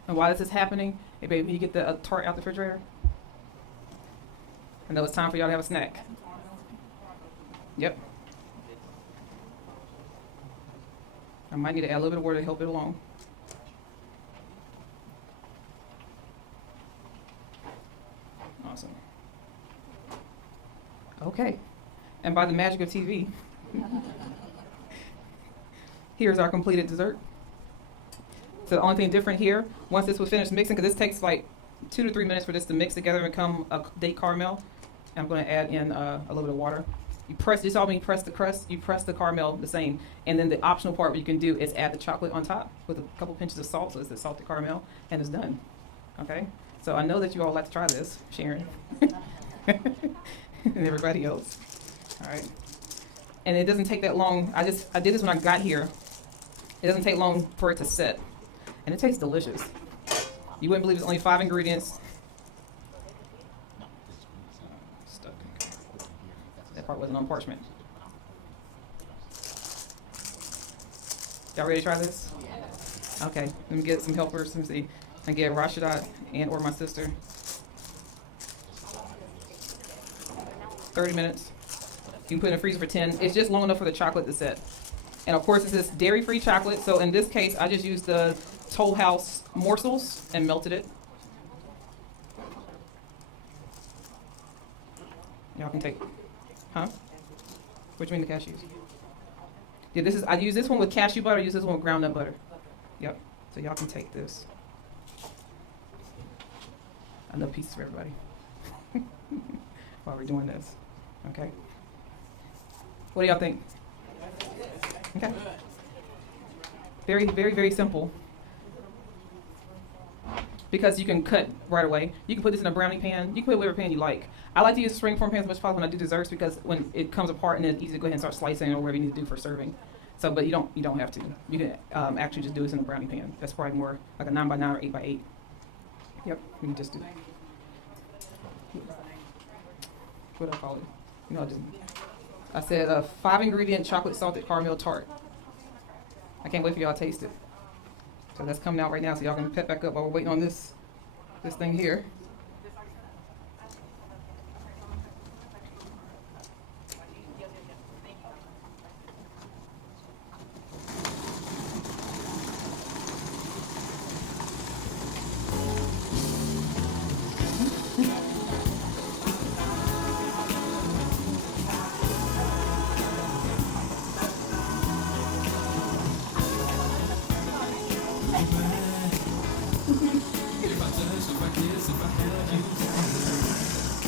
And while this is happening, hey baby, you get the tart out the refrigerator? I know it's time for y'all to have a snack. Yep. I might need to add a little bit of water to help it along. Awesome. Okay. And by the magic of TV, here's our completed dessert. So the only thing different here, once this was finished mixing, because this takes like 2 to 3 minutes for this to mix together and become a date caramel, I'm going to add in a little bit of water. You press, you saw me press the crust, you press the caramel the same. And then the optional part what you can do is add the chocolate on top with a couple pinches of salt, so it's the salted caramel, and it's done. Okay? So I know that you all like to try this, Sharon. And everybody else. All right. And it doesn't take that long. I did this when I got here. It doesn't take long for it to set. And it tastes delicious. You wouldn't believe it's only 5 ingredients. Stuck. That part wasn't on parchment. Y'all ready to try this? Okay, let me get some helpers. Let me see. I get Rashadat and or my sister. 30 minutes. You can put it in the freezer for 10. It's just long enough for the chocolate to set. And of course, this is dairy-free chocolate. So in this case, I just used the Toll House morsels and melted it. Y'all can take, huh? Which mean the cashews? Yeah, I use this one with cashew butter. I use this one with ground nut butter. Yep. So y'all can take this. Enough pieces for everybody. While we're doing this, okay? What do y'all think? Okay. Very, very, very simple. Because you can cut right away. You can put this in a brownie pan. You can put whatever pan you like. I like to use springform pans as much as possible when I do desserts because when it comes apart and it's easy to go ahead and start slicing or whatever you need to do for serving. So, but you don't have to. You can actually just do this in a brownie pan. That's probably more like a 9x9 or 8x8. Yep, you can just do that. What do I call it? You know, I said a 5-ingredient chocolate salted caramel tart. I can't wait for y'all to taste it. So that's coming out right now, so y'all can pep back up while we're waiting on this thing here.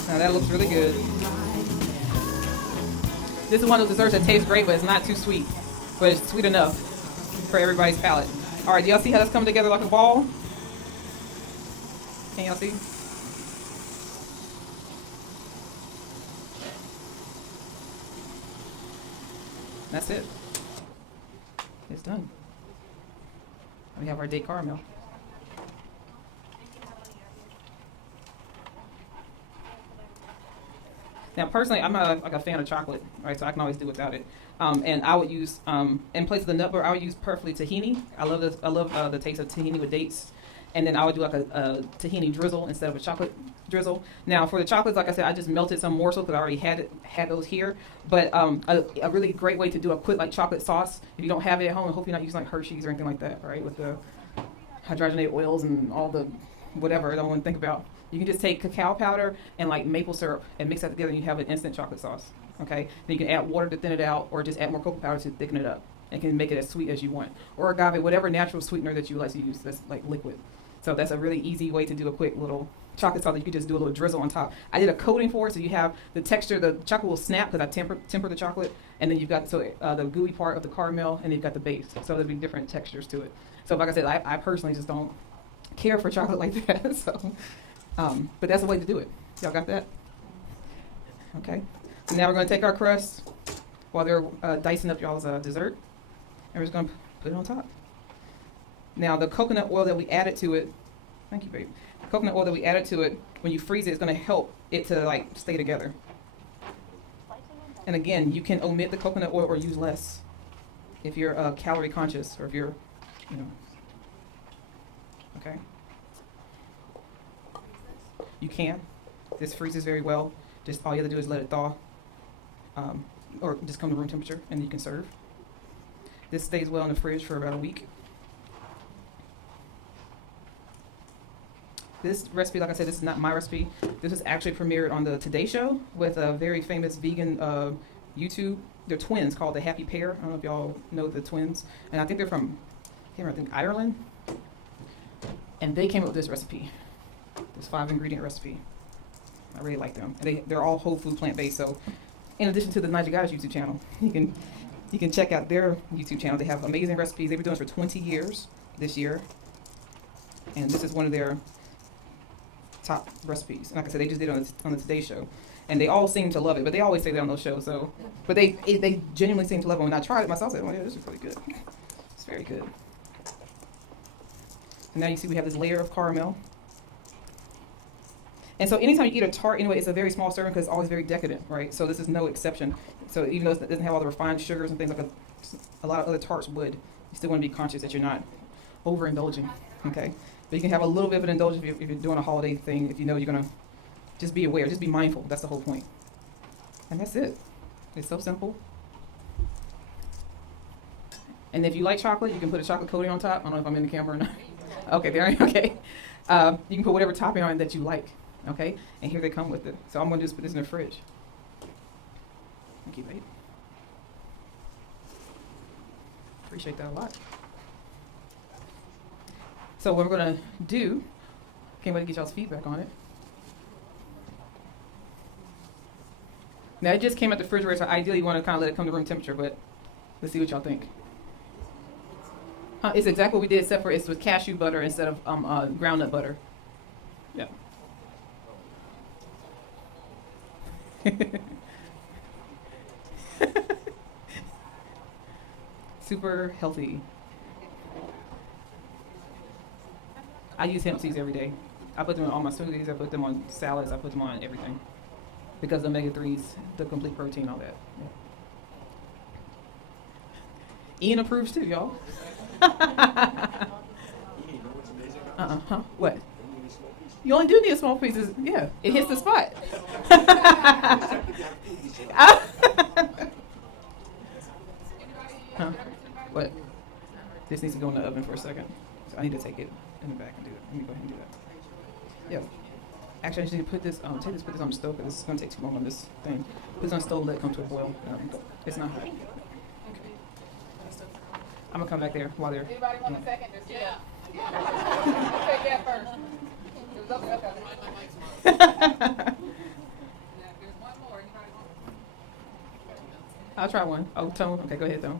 Now that looks really good. This is one of those desserts that tastes great, but it's not too sweet. But it's sweet enough for everybody's palate. All right, do y'all see how that's coming together like a ball? Can y'all see? That's it. It's done. We have our date caramel. Now, personally, I'm not like a fan of chocolate, right? So I can always do without it. And I would use, in place of the nut butter, I would use perfectly tahini. I love this. I love the taste of tahini with dates. And then I would do like a tahini drizzle instead of a chocolate drizzle. Now, for the chocolates, like I said, I just melted some morsels because I already had those here. But a really great way to do a quick like chocolate sauce, if you don't have it at home, I hope you're not using like Hershey's or anything like that, right? With the hydrogenated oils and all the whatever I don't want to think about. You can just take cacao powder and like maple syrup and mix that together and you have an instant chocolate sauce, okay? Then you can add water to thin it out or just add more cocoa powder to thicken it up. And can make it as sweet as you want. Or agave, whatever natural sweetener that you like to use that's like liquid. So that's a really easy way to do a quick little chocolate sauce that you can just do a little drizzle on top. I did a coating for it so you have the texture, the chocolate will snap because I temper the chocolate. And then you've got the gooey part of the caramel and you've got the base. So there'll be different textures to it. So like I said, I personally just don't care for chocolate like that. So. But that's the way to do it. Y'all got that? Okay. So now we're going to take our crust while they're dicing up y'all's dessert, and we're just going to put it on top. Now the coconut oil that we added to it, thank you, babe. The coconut oil that we added to it, when you freeze it, it's going to help it to like stay together. And again, you can omit the coconut oil or use less if you're calorie conscious or if you're, okay. You can. This freezes very well. Just all you have to do is let it thaw, or just come to room temperature, and you can serve. This stays well in the fridge for about a week. This recipe, like I said, this is not my recipe. This was actually premiered on the Today Show with a very famous vegan YouTube. They're twins called the Happy Pair. I don't know if y'all know the twins, and I think they're from here. I think Ireland, and they came up with this recipe. This 5-ingredient recipe. I really like them. And they're all whole food plant-based. So in addition to the Naija Barbie YouTube channel, you can check out their YouTube channel. They have amazing recipes. They've been doing this for 20 years this year. And this is one of their top recipes. And like I said, they just did it on the Today Show. And they all seem to love it. But they always say that on those shows. So, but they genuinely seem to love it. When I tried it myself, I said, oh yeah, this is really good. It's very good. So now you see we have this layer of caramel. And so anytime you eat a tart, anyway, it's a very small serving because it's always very decadent, right? So this is no exception. So even though it doesn't have all the refined sugars and things like a lot of other tarts would, you still want to be conscious that you're not overindulging, okay? But you can have a little bit of an indulgence if you're doing a holiday thing, if you know you're going to just be aware, just be mindful. That's the whole point. And that's it. It's so simple. And if you like chocolate, you can put a chocolate coating on top. I don't know if I'm in the camera or not. Okay, there I am, okay. You can put whatever topping on it that you like. Okay, and here they come with it. So I'm going to just put this in the fridge. Thank you, babe. Appreciate that a lot. So what we're going to do, can't wait to get y'all's feedback on it. Now it just came out the refrigerator, so ideally you want to kind of let it come to room temperature, but let's see what y'all think. It's exactly what we did, except for it's with cashew butter instead of ground nut butter. Yeah. Super healthy. I use hemp seeds every day. I put them in all my smoothies, I put them on salads, I put them on everything. Because omega-3s, the complete protein, all that. Yeah. Ian approves too, y'all. What? You only do need a small piece. Yeah, it hits the spot. What? This needs to go in the oven for a second. So I need to take it in the back and do it. Let me go ahead and do that. Yeah. Actually, I just need to put this on the stove because this is going to take too long on this thing. Put this on the stove, let it come to a boil. It's not hot. Okay. I'm going to come back there while they're... Anybody want a second? Yeah. Take that first. There's one more. Anybody want? I'll try one. Oh, Tone. Okay, go ahead, Tone.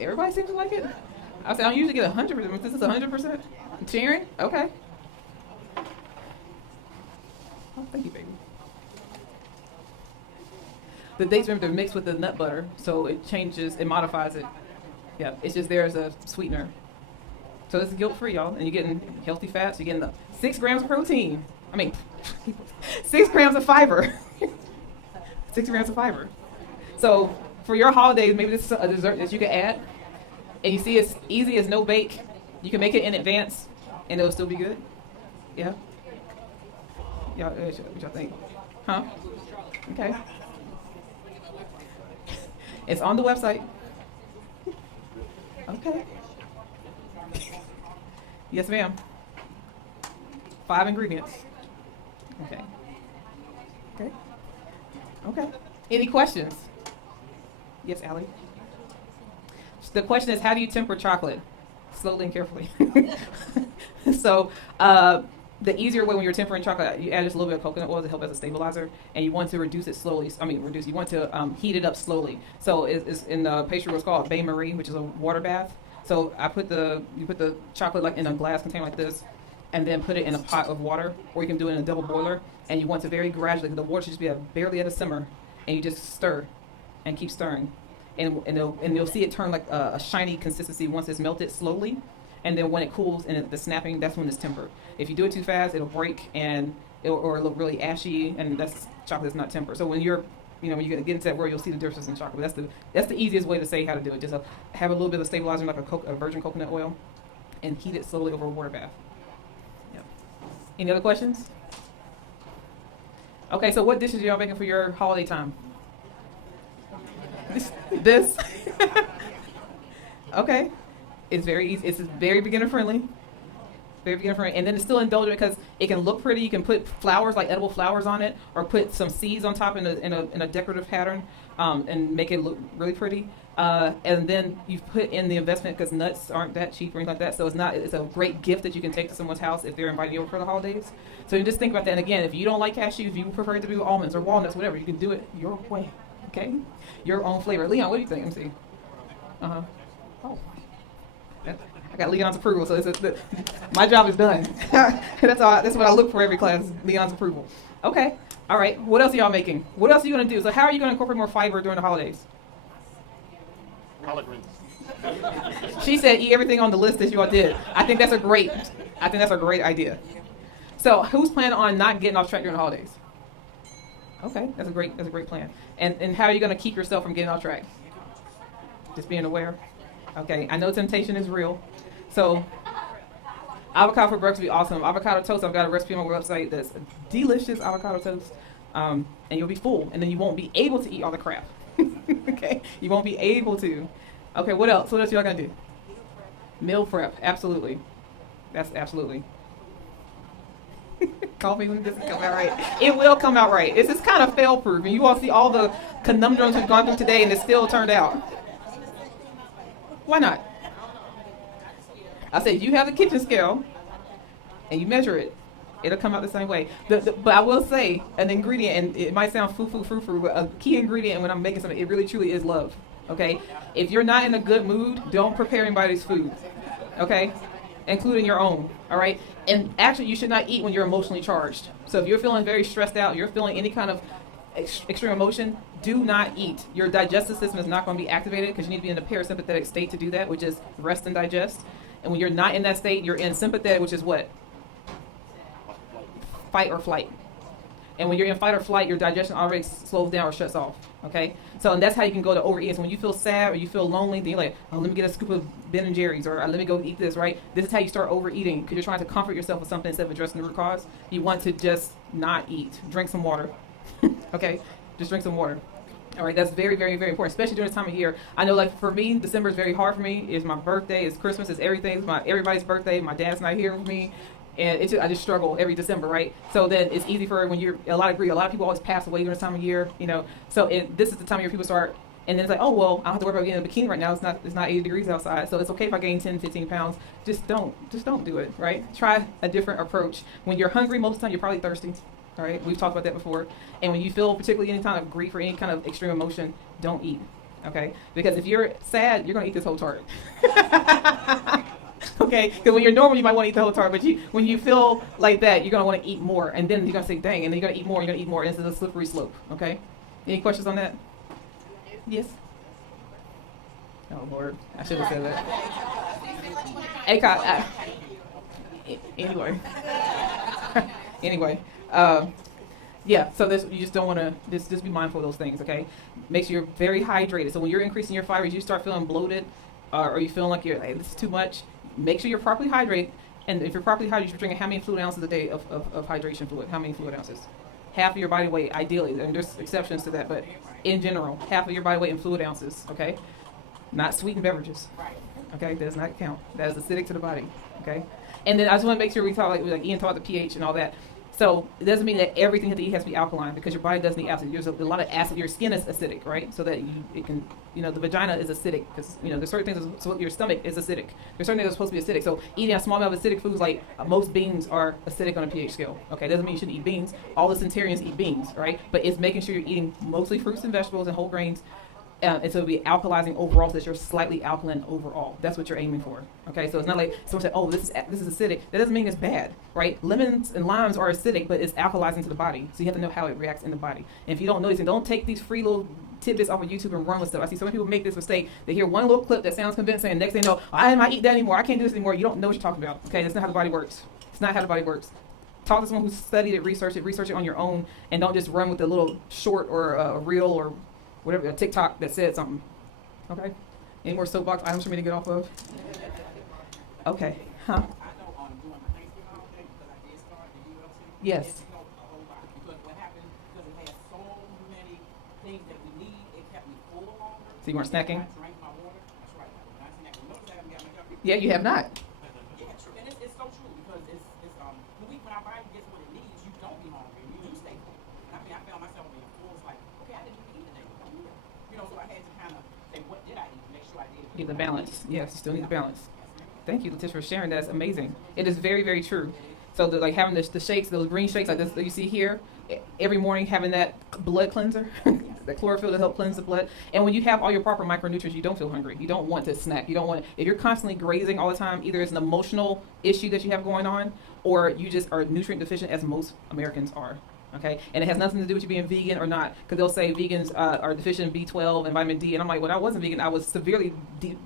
Everybody seems to like it. I say I don't usually get 100%, but this is 100%. Cheering? Okay. Oh, thank you, baby. The dates, remember, they're mixed with the nut butter, so it changes, it modifies it. Yeah, it's just there as a sweetener. So this is guilt-free, y'all, and you're getting healthy fats. You're getting the 6 grams of protein. 6 grams of fiber. 6 grams of fiber. So for your holidays, maybe this is a dessert that you can add. And you see it's easy as no bake. You can make it in advance, and it'll still be good. Yeah? Y'all, what y'all think? Huh? Okay. It's on the website. Okay. Yes, ma'am. 5 ingredients. Okay. Okay. Okay. Any questions? Yes, Allie. The question is, how do you temper chocolate? Slowly and carefully. So, the easier way when you're tempering chocolate, you add just a little bit of coconut oil to help as a stabilizer, and you want to reduce it slowly. You want to heat it up slowly. So it's in the pastry what's called bain marie, which is a water bath. So you put the chocolate like in a glass container like this, and then put it in a pot of water, or you can do it in a double boiler, and you want to very gradually, the water should just be barely at a simmer, and you just stir and keep stirring. And you'll see it turn like a shiny consistency once it's melted slowly. And then when it cools and the snapping, that's when it's tempered. If you do it too fast, it'll break or it'll look really ashy, and chocolate's not tempered. So when you're get into that word, you'll see the difference in chocolate. That's the easiest way to say how to do it. Just have a little bit of a stabilizer, like a virgin coconut oil, and heat it slowly over a water bath. Yep. Any other questions? Okay, so what dishes are y'all making for your holiday time? This? Okay. It's very easy. It's very beginner friendly. Very beginner friendly. And then it's still indulgent because it can look pretty. You can put flowers, like edible flowers on it, or put some seeds on top in a decorative pattern, and make it look really pretty. And then you put in the investment because nuts aren't that cheap or anything like that. So it's a great gift that you can take to someone's house if they're inviting you over for the holidays. So you just think about that. And again, if you don't like cashews, you prefer it to be with almonds or walnuts, whatever, you can do it your way. Okay? Your own flavor. Leon, what do you think? Let me see. Oh. I got Leon's approval, so my job is done. That's what I look for every class, Leon's approval. Okay. All right. What else are y'all making? What else are you going to do? So how are you going to incorporate more fiber during the holidays? Collard greens. She said eat everything on the list that you all did. I think that's a great idea. So who's planning on not getting off track during the holidays? Okay, that's a great plan. And how are you going to keep yourself from getting off track? Just being aware. Okay, I know temptation is real. So avocado for breakfast would be awesome. Avocado toast, I've got a recipe on my website that's delicious avocado toast. And you'll be full, and then you won't be able to eat all the crap. Okay, you won't be able to. Okay, what else? What else y'all gonna do? Meal prep, absolutely. That's absolutely. Call me when it doesn't come out right. It will come out right. It's just kind of fail-proof, and you all see all the conundrums we've gone through today, and it still turned out. Why not? I said you have the kitchen scale, and you measure it. It'll come out the same way. But I will say an ingredient, and it might sound foo-foo, but a key ingredient when I'm making something, it really truly is love. Okay? If you're not in a good mood, don't prepare anybody's food. Okay? Including your own. All right? And actually, you should not eat when you're emotionally charged. So if you're feeling very stressed out, you're feeling any kind of extreme emotion, do not eat. Your digestive system is not going to be activated because you need to be in a parasympathetic state to do that, which is rest and digest. And when you're not in that state, you're in sympathetic, which is what? Fight or flight. And when you're in fight or flight, your digestion already slows down or shuts off. Okay? So and that's how you can go to overeating. So when you feel sad or you feel lonely, then you're like, oh, let me get a scoop of Ben and Jerry's, or let me go eat this, right? This is how you start overeating because you're trying to comfort yourself with something instead of addressing the root cause. You want to just not eat. Drink some water. Okay? Just drink some water. All right, that's very, very, very important, especially during this time of year. I know, like, for me, December is very hard for me. It's my birthday, it's Christmas, it's everything. It's everybody's birthday. My dad's not here with me. And I just struggle every December, right? So then it's easy for when a lot of people always pass away during this time of year, you know. So this is the time of year people start, and then it's like, oh, well, I don't have to worry about getting a bikini right now. It's not 80 degrees outside. So it's okay if I gain 10, 15 pounds. Just don't do it, right? Try a different approach. When you're hungry, most of the time you're probably thirsty. All right, we've talked about that before. And when you feel particularly any kind of grief or any kind of extreme emotion, don't eat. Okay, because if you're sad, you're gonna eat this whole tart. Okay, because when you're normal, you might want to eat the whole tart, but when you feel like that, you're gonna want to eat more, and then you're gonna say, "Dang!" and then you're gonna eat more, you're gonna eat more, and this is a slippery slope. Okay, any questions on that? Yes. Oh Lord, I should have said that. Anyway. Anyway, yeah. So this you just don't want to just be mindful of those things. Okay, make sure you're very hydrated. So when you're increasing your fibers, you start feeling bloated, or you feeling like this is too much. Make sure you're properly hydrated. And if you're properly hydrated, you're drinking how many fluid ounces a day of hydration fluid? How many fluid ounces? Half of your body weight, ideally. And there's exceptions to that, but in general, half of your body weight in fluid ounces. Okay, not sweetened beverages. Okay, that does not count. That is acidic to the body. Okay, and then I just want to make sure we talk like Ian taught the pH and all that. So it doesn't mean that everything that you eat has to be alkaline, because your body does need acid. There's a lot of acid. Your skin is acidic, right? So that it can, the vagina is acidic because there's certain things. So your stomach is acidic. There's certain things that are supposed to be acidic. So eating a small amount of acidic foods, like most beans, are acidic on a pH scale. Okay, doesn't mean you shouldn't eat beans. All the centurions eat beans, right? But it's making sure you're eating mostly fruits and vegetables and whole grains. And so it'll be alkalizing overall, so that you're slightly alkaline overall. That's what you're aiming for. Okay, so it's not like someone said, "Oh, this is acidic." That doesn't mean it's bad, right? Lemons and limes are acidic, but it's alkalizing to the body. So you have to know how it reacts in the body. And if you don't know these, don't take these free little tidbits off of YouTube and run with stuff. I see so many people make this mistake. They hear one little clip that sounds convincing, and next thing you know, I might eat that anymore. I can't do this anymore. You don't know what you're talking about. Okay, that's not how the body works. It's not how the body works. Talk to someone who's studied it, research it on your own, and don't just run with a little short or a reel or whatever, a TikTok that said something. Okay. Any more soapbox items for me to get off of? Okay. Huh? I know during my Thanksgiving holiday, because I did start the UFC. Yes. It helped a whole lot. Because what happened, because it had so many things that we need, it kept me full longer. So you weren't snacking? I drank my water. That's right. Not snacking. Notice I haven't got my coffee. Yeah, you have not. Yeah, true. And it's so true, because it's when our body gets what it needs, you don't be hungry. You do stay full. And I found myself being full. It's like, okay, I didn't even eat today. So I had to kind of say, what did I eat? Make sure I did it. You need the balance. Yes, you still need the balance. Thank you, Letitia, for sharing. That's amazing. It is very, very true. So like having the shakes, those green shakes like this that you see here, every morning having that blood cleanser, that chlorophyll to help cleanse the blood. And when you have all your proper micronutrients, you don't feel hungry. You don't want to snack. You don't want, if you're constantly grazing all the time, either it's an emotional issue that you have going on, or you just are nutrient deficient, as most Americans are. Okay, and it has nothing to do with you being vegan or not, because they'll say vegans are deficient in B12 and vitamin D, and I'm like, when I wasn't vegan, I was severely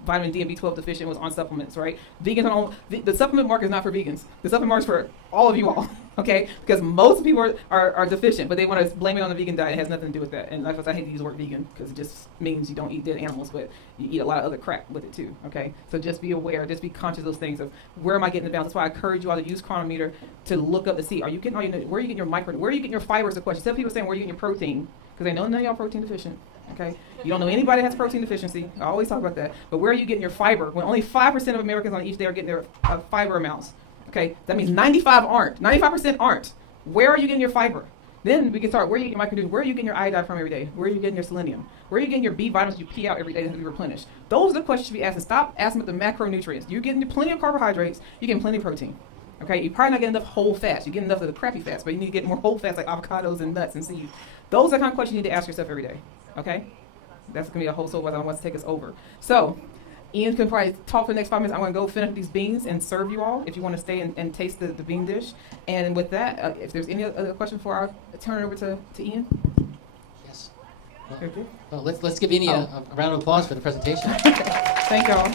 vitamin D and B12 deficient, was on supplements, right? Vegans don't, the supplement market is not for vegans. The supplement market is for all of you all, okay? Because most people are deficient, but they want to blame it on the vegan diet. It has nothing to do with that. And like I hate to use the word vegan, because it just means you don't eat dead animals, but you eat a lot of other crap with it too, okay? So just be aware, just be conscious of those things of where am I getting the balance. That's why I encourage you all to use Chronometer to look up to see, are you getting all your, where are you getting your micro, where are you getting your fibers? The question. Instead of people saying where are you getting your protein, because they know none of y'all protein deficient, okay? You don't know anybody that has protein deficiency. I always talk about that. But where are you getting your fiber? When only 5% of Americans on each day are getting their fiber amounts, okay? That means 95% aren't. Where are you getting your fiber? Then we can start, where are you getting your micronutrients? Where are you getting your iodine from every day? Where are you getting your selenium? Where are you getting your B vitamins you pee out every day that have to be replenished? Those are the questions you should be asking. Stop asking about the macronutrients. You're getting plenty of carbohydrates. You're getting plenty of protein. Okay, you're probably not getting enough whole fats. You're getting enough of the crappy fats, but you need to get more whole fats like avocados and nuts and seeds. Those are the kind of questions you need to ask yourself every day. Okay? That's going to be a whole soap I want to take us over. So, Ian can probably talk for the next 5 minutes. I'm going to go finish these beans and serve you all if you want to stay and taste the bean dish. And with that, if there's any other question before I turn it over to Ian. Yes. Okay. Well, let's give Ian a round of applause for the presentation. Thank y'all.